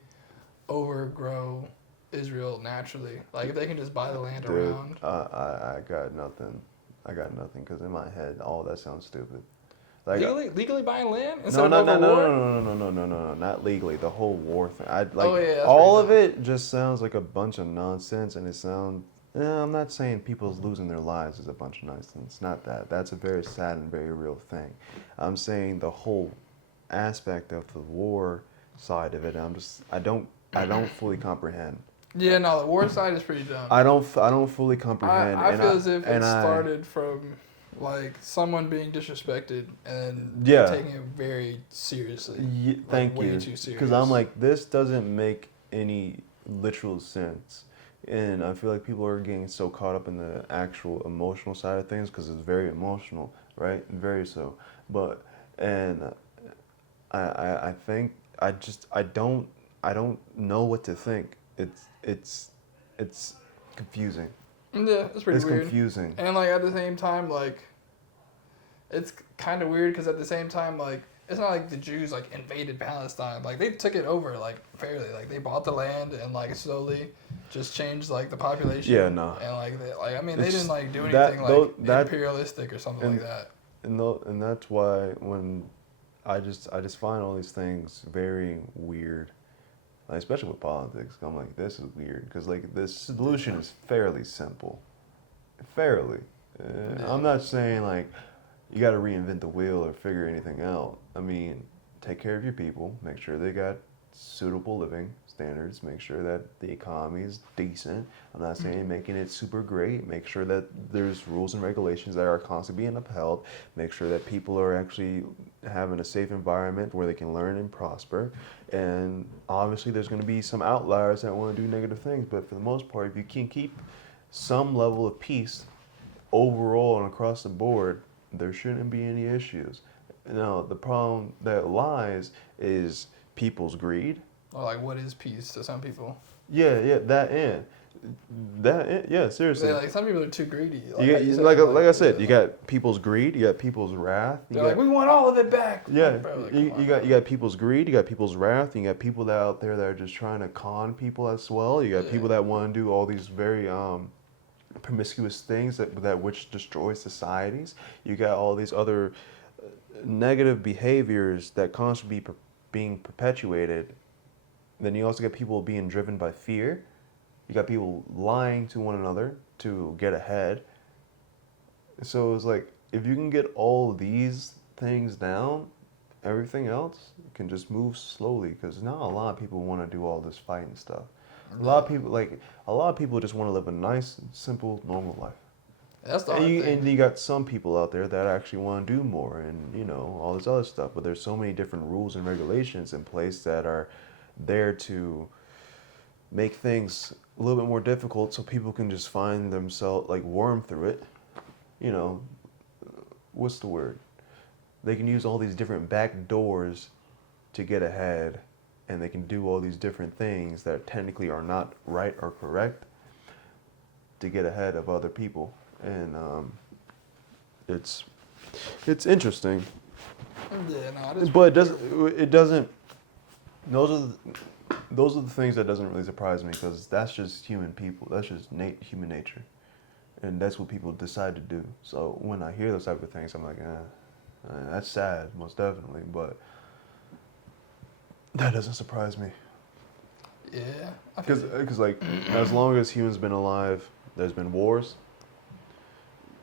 overgrow Israel naturally. Like if they can just buy the land Dude, around. I got nothing. I got nothing because in my head, all that sounds stupid. Like Legally buying land instead no, of no, going no, to no, war? no, not legally. The whole war thing. I like Oh, yeah, that's all pretty of it just sounds like a bunch of nonsense, and it sounds. I'm not saying people's losing their lives is a bunch of nonsense. Not that. That's a very sad and very real thing. I'm saying the whole aspect of the war side of it. I don't fully comprehend. Yeah, no, the war side is pretty dumb. I don't fully comprehend. I and feel as if it and started from like someone being disrespected and Yeah. taking it very seriously. Thank way you. too serious. Because I'm like, this doesn't make any literal sense. And I feel like people are getting so caught up in the actual emotional side of things because it's very emotional, right? Very so. But and I think I don't know what to think. It's confusing. Yeah, it's pretty It's weird. confusing. And like at the same time, like it's kind of weird because at the same time, like it's not like the Jews like invaded Palestine. Like they took it over like fairly. Like they bought the land and like slowly just changed like the population. Yeah, no. And like they It's didn't like do that- anything tho- like that- imperialistic or something and- like that. And that's why when I just find all these things very weird, like, especially with politics. I'm like, this is weird because like the solution is fairly simple, fairly. I'm not saying like you got to reinvent the wheel or figure anything out. I mean, take care of your people, make sure they got suitable living standards, make sure that the economy is decent. I'm not saying making it super great. Make sure that there's rules and regulations that are constantly being upheld. Make sure that people are actually having a safe environment where they can learn and prosper. And obviously there's going to be some outliers that want to do negative things, but for the most part, if you can keep some level of peace overall and across the board, there shouldn't be any issues. Now, the problem that lies is people's greed. Or like what is peace to some people? Yeah, yeah, seriously. Like some people are too greedy. You got, you said, like I said, you got people's greed, you got people's wrath. They're like, we want all of it back. Yeah, Like, bro, like, you come on. got people's greed, you got people's wrath, and you got people that out there that are just trying to con people as well. You got people that want to do all these very promiscuous things that which destroy societies. You got all these other negative behaviors that constantly being perpetuated. Then you also get people being driven by fear. You got people lying to one another to get ahead. So it's like, if you can get all these things down, everything else can just move slowly. Because not a lot of people want to do all this fighting stuff. A lot of people just want to live a nice, simple, normal life. That's the hard thing. And you got some people out there that actually want to do more and, all this other stuff. But there's so many different rules and regulations in place that are there to make things a little bit more difficult so people can just find themselves, like, worm through it. What's the word? They can use all these different back doors to get ahead, and they can do all these different things that technically are not right or correct to get ahead of other people. And it's interesting, Yeah, no, it is. but it doesn't. Those are the things that doesn't really surprise me because that's just human people. That's just human nature, and that's what people decide to do. So when I hear those type of things, I'm like, that's sad, most definitely. But that doesn't surprise me Yeah. I feel because like as long as humans been alive, there's been wars.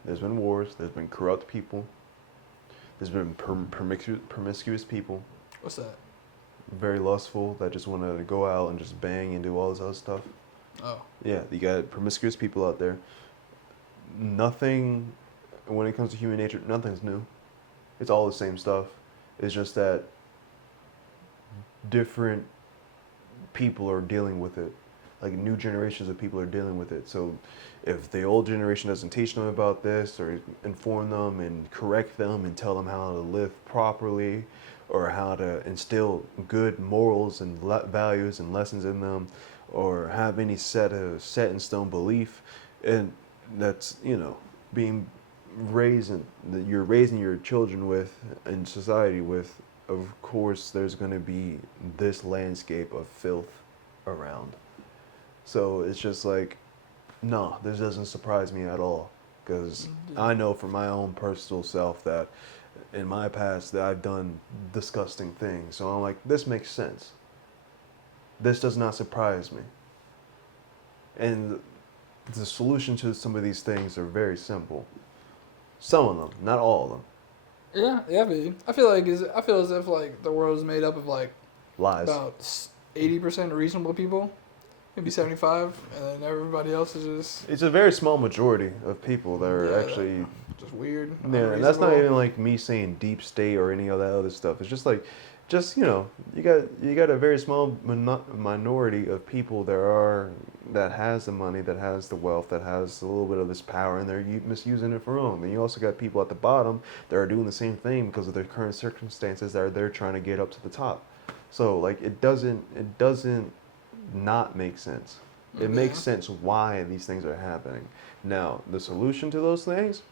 There's been corrupt people. There's been promiscuous people. What's that? Very lustful that just want to go out and just bang and do all this other stuff. Oh. Yeah, you got promiscuous people out there. Nothing, when it comes to human nature, nothing's new. It's all the same stuff. It's just that different people are dealing with it. Like new generations of people are dealing with it. So if the old generation doesn't teach them about this or inform them and correct them and tell them how to live properly or how to instill good morals and values and lessons in them or have any set in stone belief, and that's, being that you're raising your children with and society with, of course there's going to be this landscape of filth around. So it's just like, no, this doesn't surprise me at all. Because I know for my own personal self that in my past that I've done disgusting things. So I'm like, this makes sense. This does not surprise me. And the solution to some of these things are very simple. Some of them, not all of them. Yeah, baby. I feel as if like the world is made up of like Lies. about 80% reasonable people, maybe 75, and then everybody else is just It's a very small majority of people that are actually... just weird. Yeah, and that's not unreasonable. even like me saying deep state or any of that other stuff. It's just like just you got a very small minority of people that has the money, that has the wealth, that has a little bit of this power, and they're misusing it for wrong. Then you also got people at the bottom that are doing the same thing because of their current circumstances that they're trying to get up to the top. So like it doesn't not make sense. It makes sense why these things are happening. Now the solution to those things,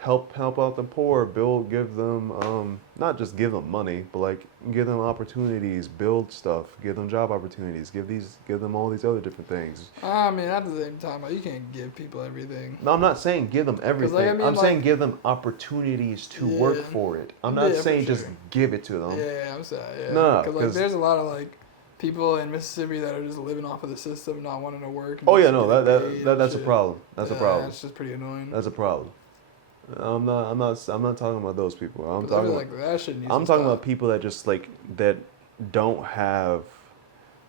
help out the poor, give them not just give them money, but like give them opportunities, build stuff, give them job opportunities, give them all these other different things. I mean, at the same time, like, you can't give people everything. No, I'm not saying give them everything. like, I mean, I'm saying like- give them opportunities to work Yeah. for it. I'm not Yeah, for saying just sure. give it to them. Yeah, I'm sorry. Yeah. No, Because like, 'cause- there's a lot of like people in Mississippi that are just living off of the system, not wanting to work. And Oh just yeah, no, getting paid and that's a shit. problem. That's a Yeah, problem. That's just pretty annoying. That's a problem. I'm not talking about those people. I'm 'Cause I talking feel about like that shit needs I'm to talking stop. about people that just like that don't have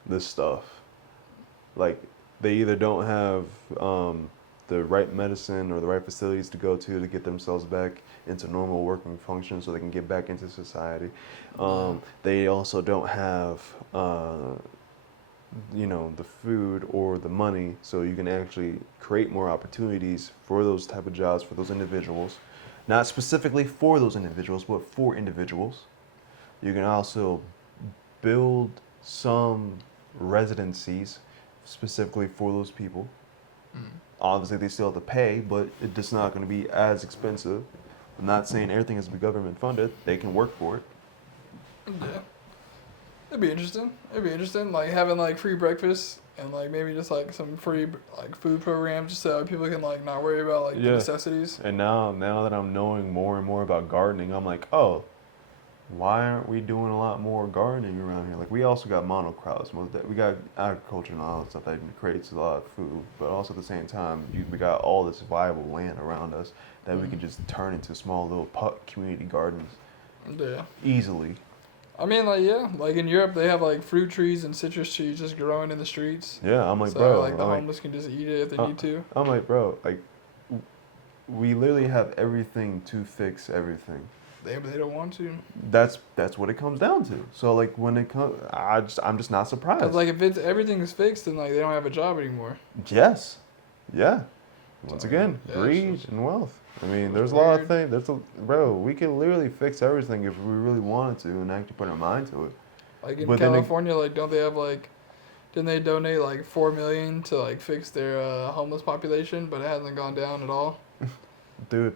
this stuff. Like they either don't have the right medicine or the right facilities to go to get themselves back into normal working function so they can get back into society. They also don't have the food or the money so you can actually create more opportunities for those type of jobs for those individuals. Not specifically for those individuals, but for individuals. You can also build some residencies specifically for those people. Obviously, they still have to pay, but it's just not going to be as expensive. I'm not saying everything has to be government funded. They can work for it. Yeah. It'd be interesting. Like having like free breakfast and like maybe just like some free like food programs just so people can like not worry about like the Yeah. necessities. And now that I'm knowing more and more about gardening, I'm like, oh, why aren't we doing a lot more gardening around here? Like we also got monocrops. We got agriculture and all that stuff that creates a lot of food, but also at the same time, we got all this viable land around us that we can just turn into small little community gardens Yeah. easily. I mean, like, yeah, like in Europe, they have like fruit trees and citrus trees just growing in the streets. Yeah, I'm like, So bro, like the I'm like, homeless can just eat it if they need to. I'm like, bro, like we literally have everything to fix everything. They don't want to. That's what it comes down to. So like when it comes, I'm just not surprised. Cause like if everything's fixed, then like they don't have a job anymore. Yes, yeah. Once So, again, yeah, greed it's just- and wealth. I mean, it's there's a lot of weird. things. Bro, we could literally fix everything if we really wanted to and actually put our mind to it. Like in But then California, like don't they have like, didn't they donate like $4 million to like fix their homeless population, but it hasn't gone down at all. Dude,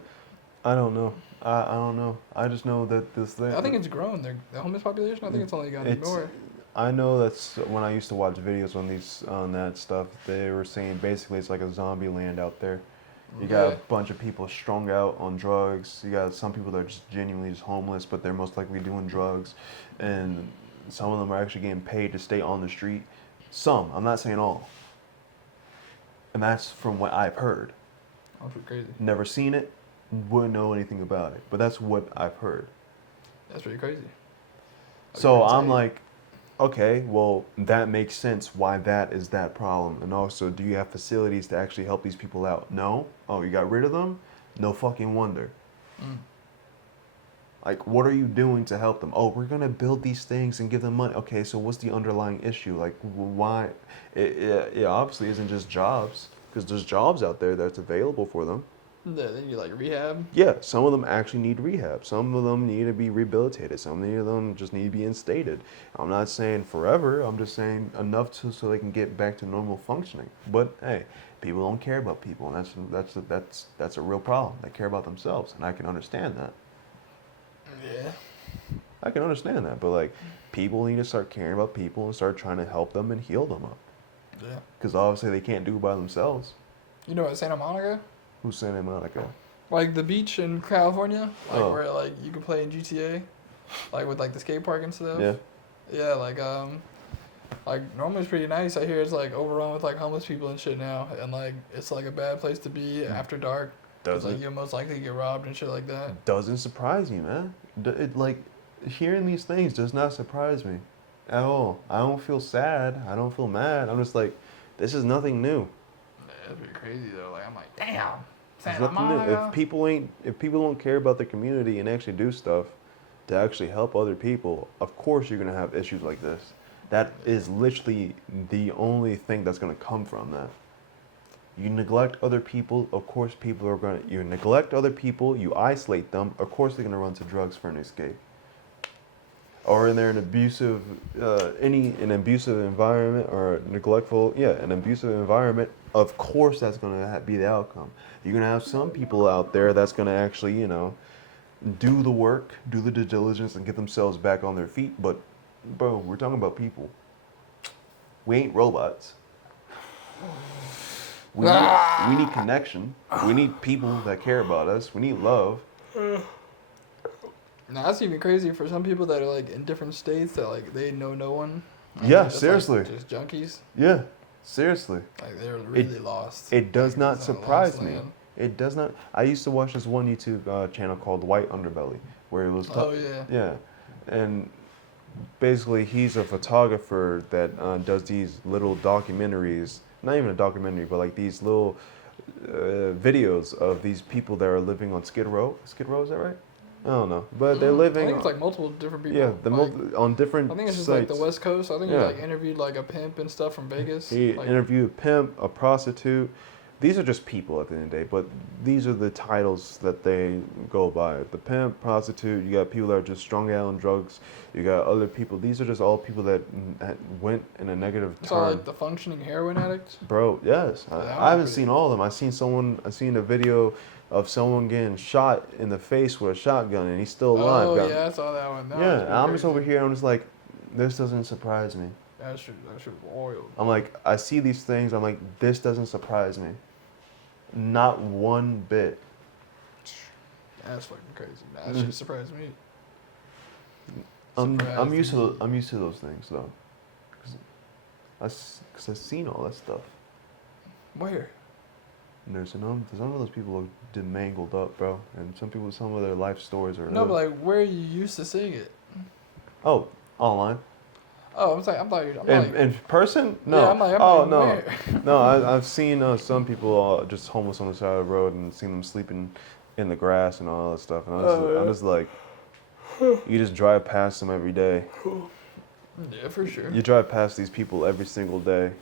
I don't know. I don't know. I just know that this thing. I think it's grown. The homeless population. I think it's only gotten It's- more. I know that's when I used to watch videos on that stuff. They were saying basically it's like a zombie land out there. You got a Yeah. bunch of people strung out on drugs. You got some people that are just genuinely just homeless, but they're most likely doing drugs, and some of them are actually getting paid to stay on the street. Some, I'm not saying all. And that's from what I've heard. That's pretty crazy. Never seen it, wouldn't know anything about it, but that's what I've heard. That's pretty crazy. So I'm like, okay, well, that makes sense why that is that problem. And also, do you have facilities to actually help these people out? No? Oh, you got rid of them? No fucking wonder. Mm. Like, what are you doing to help them? Oh, we're going to build these things and give them money. Okay, so what's the underlying issue? Like, why? It obviously isn't just jobs, because there's jobs out there that's available for them. Yeah, then you like rehab. Yeah, some of them actually need rehab. Some of them need to be rehabilitated. Some of them just need to be instated. I'm not saying forever. I'm just saying enough so they can get back to normal functioning. But hey, people don't care about people, and that's a real problem. They care about themselves, and I can understand that. Yeah. I can understand that. But like, people need to start caring about people and start trying to help them and heal them up. Yeah. Because obviously they can't do it by themselves. You know, at Santa Monica, Who's Santa Monica? like the beach in California, like Oh. where like you can play in GTA, like with like the skate park and stuff. Yeah. Yeah, like normally it's pretty nice. I hear it's like overrun with like homeless people and shit now, and like it's like a bad place to be after dark. 'Cause, like you're most likely to get robbed and shit like that. Doesn't surprise me, man. It like hearing these things does not surprise me at all. I don't feel sad. I don't feel mad. I'm just like, this is nothing new. Yeah, it's pretty crazy though. Like I'm like, damn, There's Santa nothing new. Monica. If people don't care about the community and actually do stuff to actually help other people, of course you're going to have issues like this. That is literally the only thing that's going to come from that. You neglect other people, of course people are going to, you neglect other people, you isolate them, of course they're going to run to drugs for an escape. Or in an abusive, an abusive environment or neglectful, an abusive environment, of course that's going to be the outcome. You're going to have some people out there that's going to actually, do the work, do the due diligence, and get themselves back on their feet. But, bro, we're talking about people. We ain't robots. We need connection. We need people that care about us. We need love. Nah, that's even crazy for some people that are like in different states that like they know no one. Like, Yeah, they're just, seriously. Like, just junkies. Yeah, seriously. Like they're really lost. It does Like, not it's a surprise lost me. land. It does not. I used to watch this one YouTube channel called White Underbelly, where it was. Oh yeah. Yeah, and basically he's a photographer that does these little documentaries. Not even a documentary, but like these little videos of these people that are living on Skid Row. Skid Row, is that right? I don't know, but they're I living. think it's like multiple different people. Yeah, like, on different. I think it's just sites. like the West Coast. I think he Yeah. like interviewed like a pimp and stuff from Vegas. He like, interviewed a pimp, a prostitute. These are just people at the end of the day, but these are the titles that they go by. The pimp, prostitute, you got people that are just strung out on drugs. You got other people. These are just all people that went in a negative it's turn. all like the functioning heroin addicts. Bro, yes. Yeah, I haven't pretty- seen all of them. I seen a video of someone getting shot in the face with a shotgun and he's still alive. Oh yeah, I saw that one. That was Yeah, pretty I'm just crazy. over here, I'm just like, this doesn't surprise me. That shit wild. I'm like, I see these things, I'm like, this doesn't surprise me. Not one bit. That's fucking crazy. Nah, that Mm. shit surprised me. I'm Surprised used me. to I'm used to those things though, cause I've seen all that stuff. Where? And there's some of those people are demangled up, bro, and some of their life stories are. No, but like, where you used to seeing it? Oh, online. Oh, I'm like, In person? No. Yeah, I'm like, oh no, where? no. I've seen some people just homeless on the side of the road and seen them sleeping in the grass and all that stuff. And I'm just like, you just drive past them every day. Yeah, for sure. You drive past these people every single day.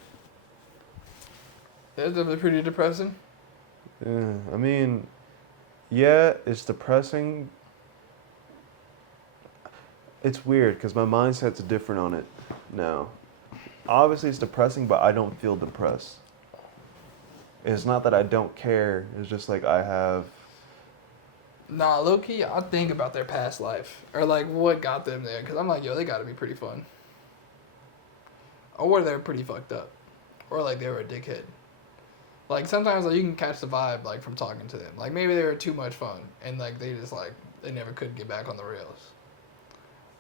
That's definitely pretty depressing. Yeah, I mean, yeah, it's depressing. It's weird because my mindset's different on it now. Obviously, it's depressing, but I don't feel depressed. It's not that I don't care. It's just like I have. Nah, low key, I think about their past life or like what got them there, cause I'm like, yo, they gotta be pretty fun. Or they're pretty fucked up, or like they were a dickhead. Like sometimes like you can catch the vibe like from talking to them. Like maybe they were too much fun and like they just like they never could get back on the rails.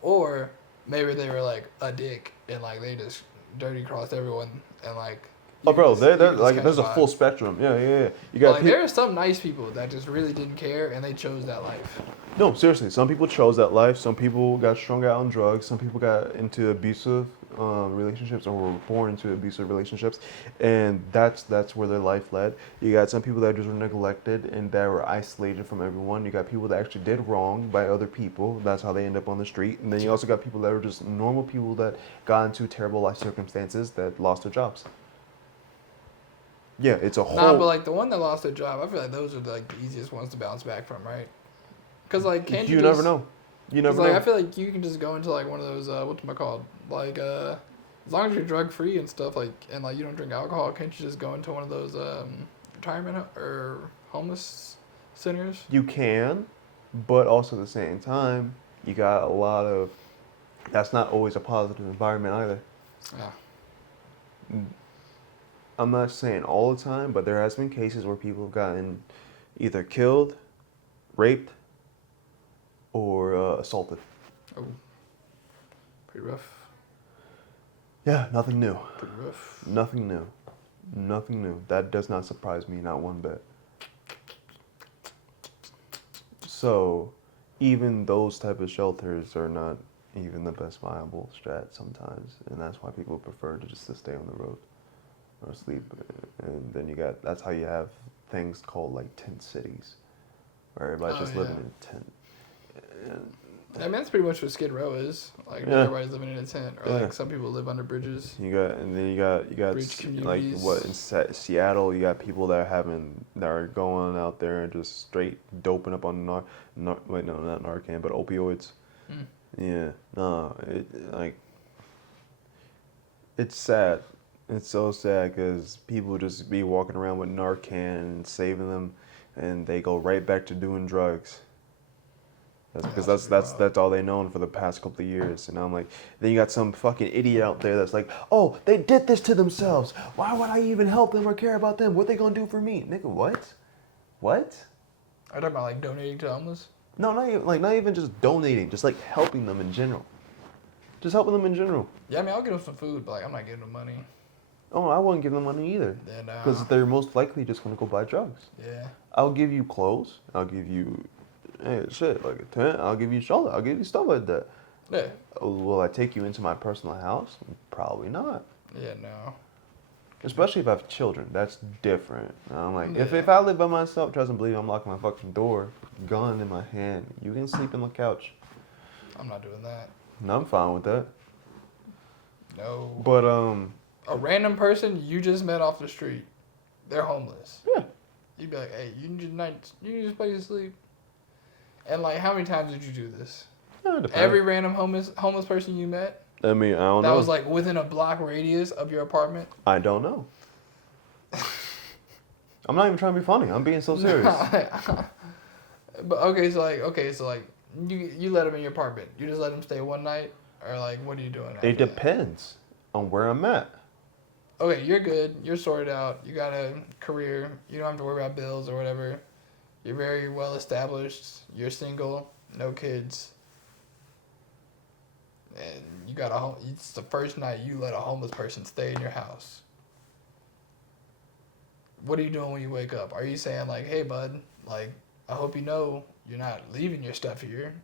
Or maybe they were like a dick and like they just dirty crossed everyone and like. Oh, bro, you can just like catch there's a the full vibe. spectrum. Yeah. You But, got like people. there are some nice people that just really didn't care and they chose that life. No, seriously. Some people chose that life. Some people got strung out on drugs. Some people got into abusive relationships or were born into abusive relationships, and that's where their life led. You got some people that just were neglected and that were isolated from everyone. You got people that actually did wrong by other people. That's how they end up on the street. And then you also got people that were just normal people that got into terrible life circumstances that lost their jobs. Yeah, it's a whole. Nah, but like the one that lost their job, I feel like those are like the easiest ones to bounce back from, right? Cause like can't you, you just, never know. You 'cause, never like know. I feel like you can just go into like one of those whatchamacallit, like as long as you're drug free and stuff like and like you don't drink alcohol, can't you just go into one of those retirement or homeless centers? You can, but also at the same time, you got a lot of. That's not always a positive environment either. Yeah. I'm not saying all the time, but there has been cases where people have gotten either killed, raped, or assaulted. Oh. Pretty rough. Yeah, nothing new. Pretty rough. Nothing new. Nothing new. That does not surprise me, not one bit. So, even those type of shelters are not even the best viable strat sometimes, and that's why people prefer to just to stay on the road or sleep. And then that's how you have things called like tent cities, where everybody's Oh, just living in a tent. I mean, that's pretty much what Skid Row is. Like, Yeah. everybody's living in a tent, or Yeah. like some people live under bridges. You got Bridge like communities. what in Seattle, you got people that are going out there and just straight doping up on wait, no, not Narcan, but opioids. Mm. Yeah, no, it's sad. It's so sad because people just be walking around with Narcan and saving them, and they go right back to doing drugs. That's because That's that's pretty wild. all they known for the past couple of years. And I'm like, then you got some fucking idiot out there that's like, oh, they did this to themselves. Why would I even help them or care about them? What they gonna do for me, nigga? What? What? Are you talking about like donating to homeless? No, not even just donating, just like helping them in general. Just helping them in general. Yeah, I mean, I'll give them some food, but like, I'm not giving them money. Oh, I wouldn't give them money either. Then, Because they're most likely just gonna go buy drugs. yeah. I'll give you clothes. I'll give you, hey, shit, like a tent. I'll give you shelter. I'll give you stuff like that. Yeah. Will I take you into my personal house? Probably not. Yeah, no. Especially if I have children. That's different. I'm like, Yeah. if I live by myself, trust and believe, I'm locking my fucking door, gun in my hand. You can sleep on the couch. I'm not doing that. And I'm fine with that. No. But, A random person you just met off the street, they're homeless. yeah. You'd be like, hey, you need just a place to sleep. And like, how many times did you do this? Yeah, it depends. Every random homeless person you met I mean, I don't that know. was like within a block radius of your apartment. I don't know. I'm not even trying to be funny. I'm being so serious. But okay, so like you let them in your apartment. You just let them stay one night, or like what are you doing? after It that? depends on where I'm at. Okay, you're good. You're sorted out. You got a career. You don't have to worry about bills or whatever. You're very well established. You're single, no kids. And you got it's the first night you let a homeless person stay in your house. What are you doing when you wake up? Are you saying like, "Hey, bud, like I hope you know you're not leaving your stuff here."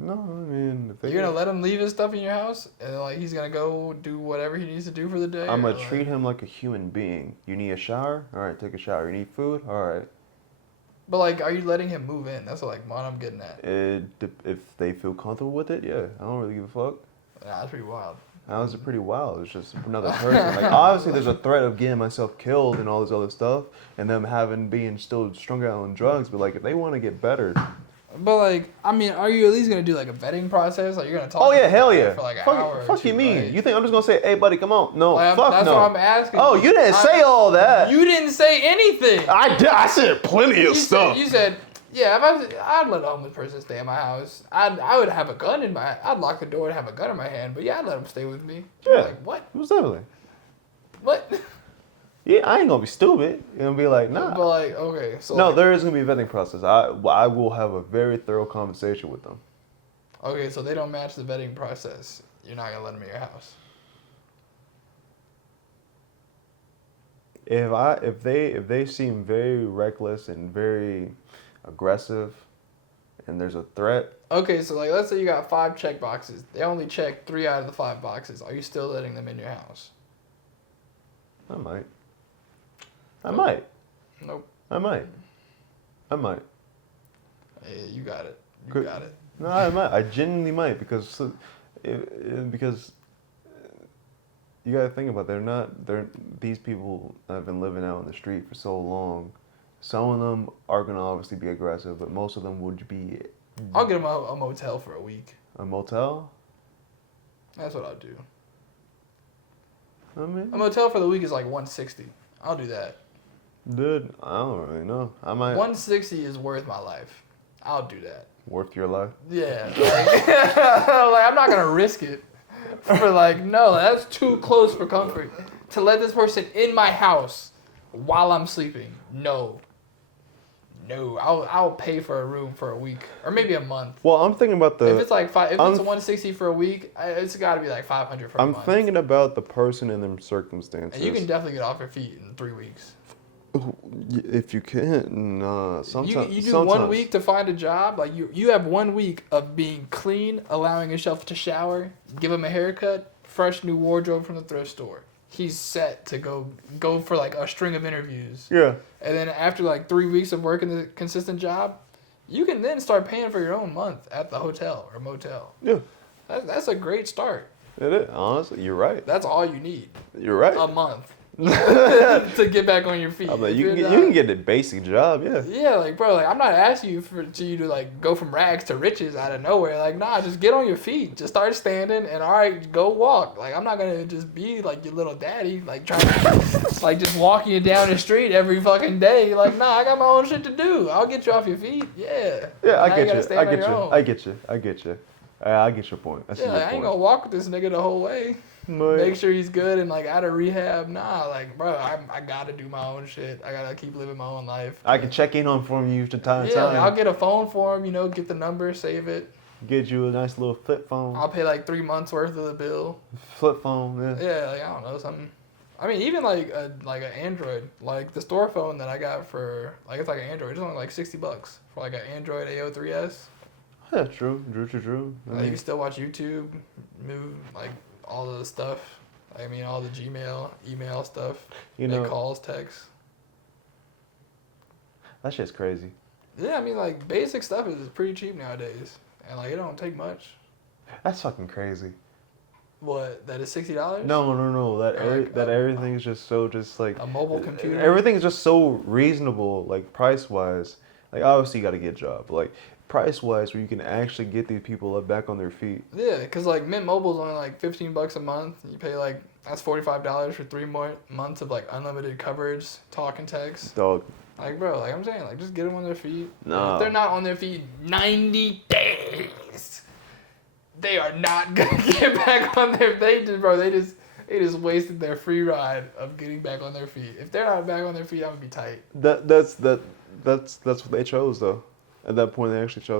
No, I mean, if they You're gonna let him leave his stuff in your house, and like he's gonna go do whatever he needs to do for the day. I'm or, gonna treat him like a human being. You need a shower? All right, take a shower. You need food? All right. But like, are you letting him move in? That's what I'm getting at. If they feel comfortable with it, yeah. I don't really give a fuck. Nah, that's pretty wild. That was pretty wild. It's just another person. Like, obviously, there's a threat of getting myself killed and all this other stuff, and them being still strung out on drugs. But like, if they want to get better, But like, I mean, are you at least gonna do like a vetting process? Like, you're gonna talk? oh to yeah, this hell guy yeah. For like an Fuck, hour. fuck or two, you mean? right? You think I'm just gonna say, hey buddy, come on? No, Like, fuck that's no. what I'm asking. Oh, you didn't say all that. You didn't say anything. I said plenty of stuff. You said, yeah, I'd let a homeless person stay in my house. I would have a gun I'd lock the door and have a gun in my hand. But yeah, I'd let him stay with me. Yeah. Like what? Most definitely. What? Yeah, I ain't gonna be stupid. You know, be like, nah. But like, okay, so No, like, there is gonna be a vetting process. I will have a very thorough conversation with them. okay, so they don't match the vetting process. You're not gonna let them in your house. If they seem very reckless and very aggressive, and there's a threat, Okay, so like, let's say you got 5 check boxes. They only check 3 out of the 5 boxes. Are you still letting them in your house? I might. I Nope. might. Nope. I might. I might. Yeah, you got it. You Good. got it. No, I might. I genuinely might because you gotta think about it. They're these people have been living out on the street for so long. Some of them are gonna obviously be aggressive, but most of them would be I'll get them a motel for a week. a motel. That's what I'll do. I mean, A motel for the week is like $160. I'll do that. dude, I don't really know. I might $160 is worth my life. I'll do that. worth your life. Yeah. Like I'm not gonna risk it for like no. That's too close for comfort. To let this person in my house while I'm sleeping. No. I'll pay for a room for a week or maybe a month. Well, I'm thinking about If it's like if it's I'm- a $160 for a week, it's got to be like $500 for a I'm month. thinking about the person and their circumstances. And you can definitely get off your feet in 3 weeks. If you can, sometimes You do 1 week to find a job. Like you have 1 week of being clean, allowing yourself to shower, give him a haircut, fresh new wardrobe from the thrift store. He's set to go for like a string of interviews. Yeah. And then after like 3 weeks of working the consistent job, you can then start paying for your own month at the hotel or motel. Yeah, That's a great start. it is. Honestly, you're right. That's all you need. You're right. A month to get back on your feet. I'm like, If you you're can not- get a basic job, yeah. Yeah, like bro, like I'm not asking you to you to like go from rags to riches out of nowhere. Like nah, just get on your feet. Just start standing and all right, go walk. Like I'm not gonna just be like your little daddy, like trying to like just walking you down the street every fucking day. Like nah, I got my own shit to do. I'll get you off your feet. Yeah. Yeah, Now I get gotta you. stand I on get your you. own. I get you. I get you. I get your point. I see Yeah, your like, I ain't point. gonna walk with this nigga the whole way. But- Make sure he's good and like out of rehab. Nah, like bro, I gotta do my own shit. I gotta keep living my own life. I can check in on from you from time to Yeah, like, I'll time. get a phone for him. You know, get the number, save it. Get you a nice little flip phone. I'll pay like 3 months worth of the bill. Flip phone, yeah. Yeah, like I don't know something. I mean, even like an Android, like the store phone that I got for like it's like an Android. It's only like $60 for like an Android AO3s. Yeah, true. I Like, you mean, can still watch YouTube, move like all the stuff. I mean, all the Gmail, email stuff. you Make know, calls, texts. that shit's crazy. Yeah, I mean like basic stuff is pretty cheap nowadays, and like it don't take much. That's fucking crazy. What? That is $60? No. That Or like that a- everything is just so just like A mobile computer. everything is just so reasonable, like price wise. Like obviously you got to get a job, but like price wise, where you can actually get these people up back on their feet. Yeah, cause like Mint Mobile's only like $15 a month. You pay like that's $45 for 3 more months of like unlimited coverage, talk and text. Dog, Like bro, like I'm saying, like just get them on their feet. Nah. If they're not on their feet 90 days, they are not gonna get back on their. They just wasted their free ride of getting back on their feet. If they're not back on their feet, I'm gonna be tight. that's what they chose though. At that point, they actually chose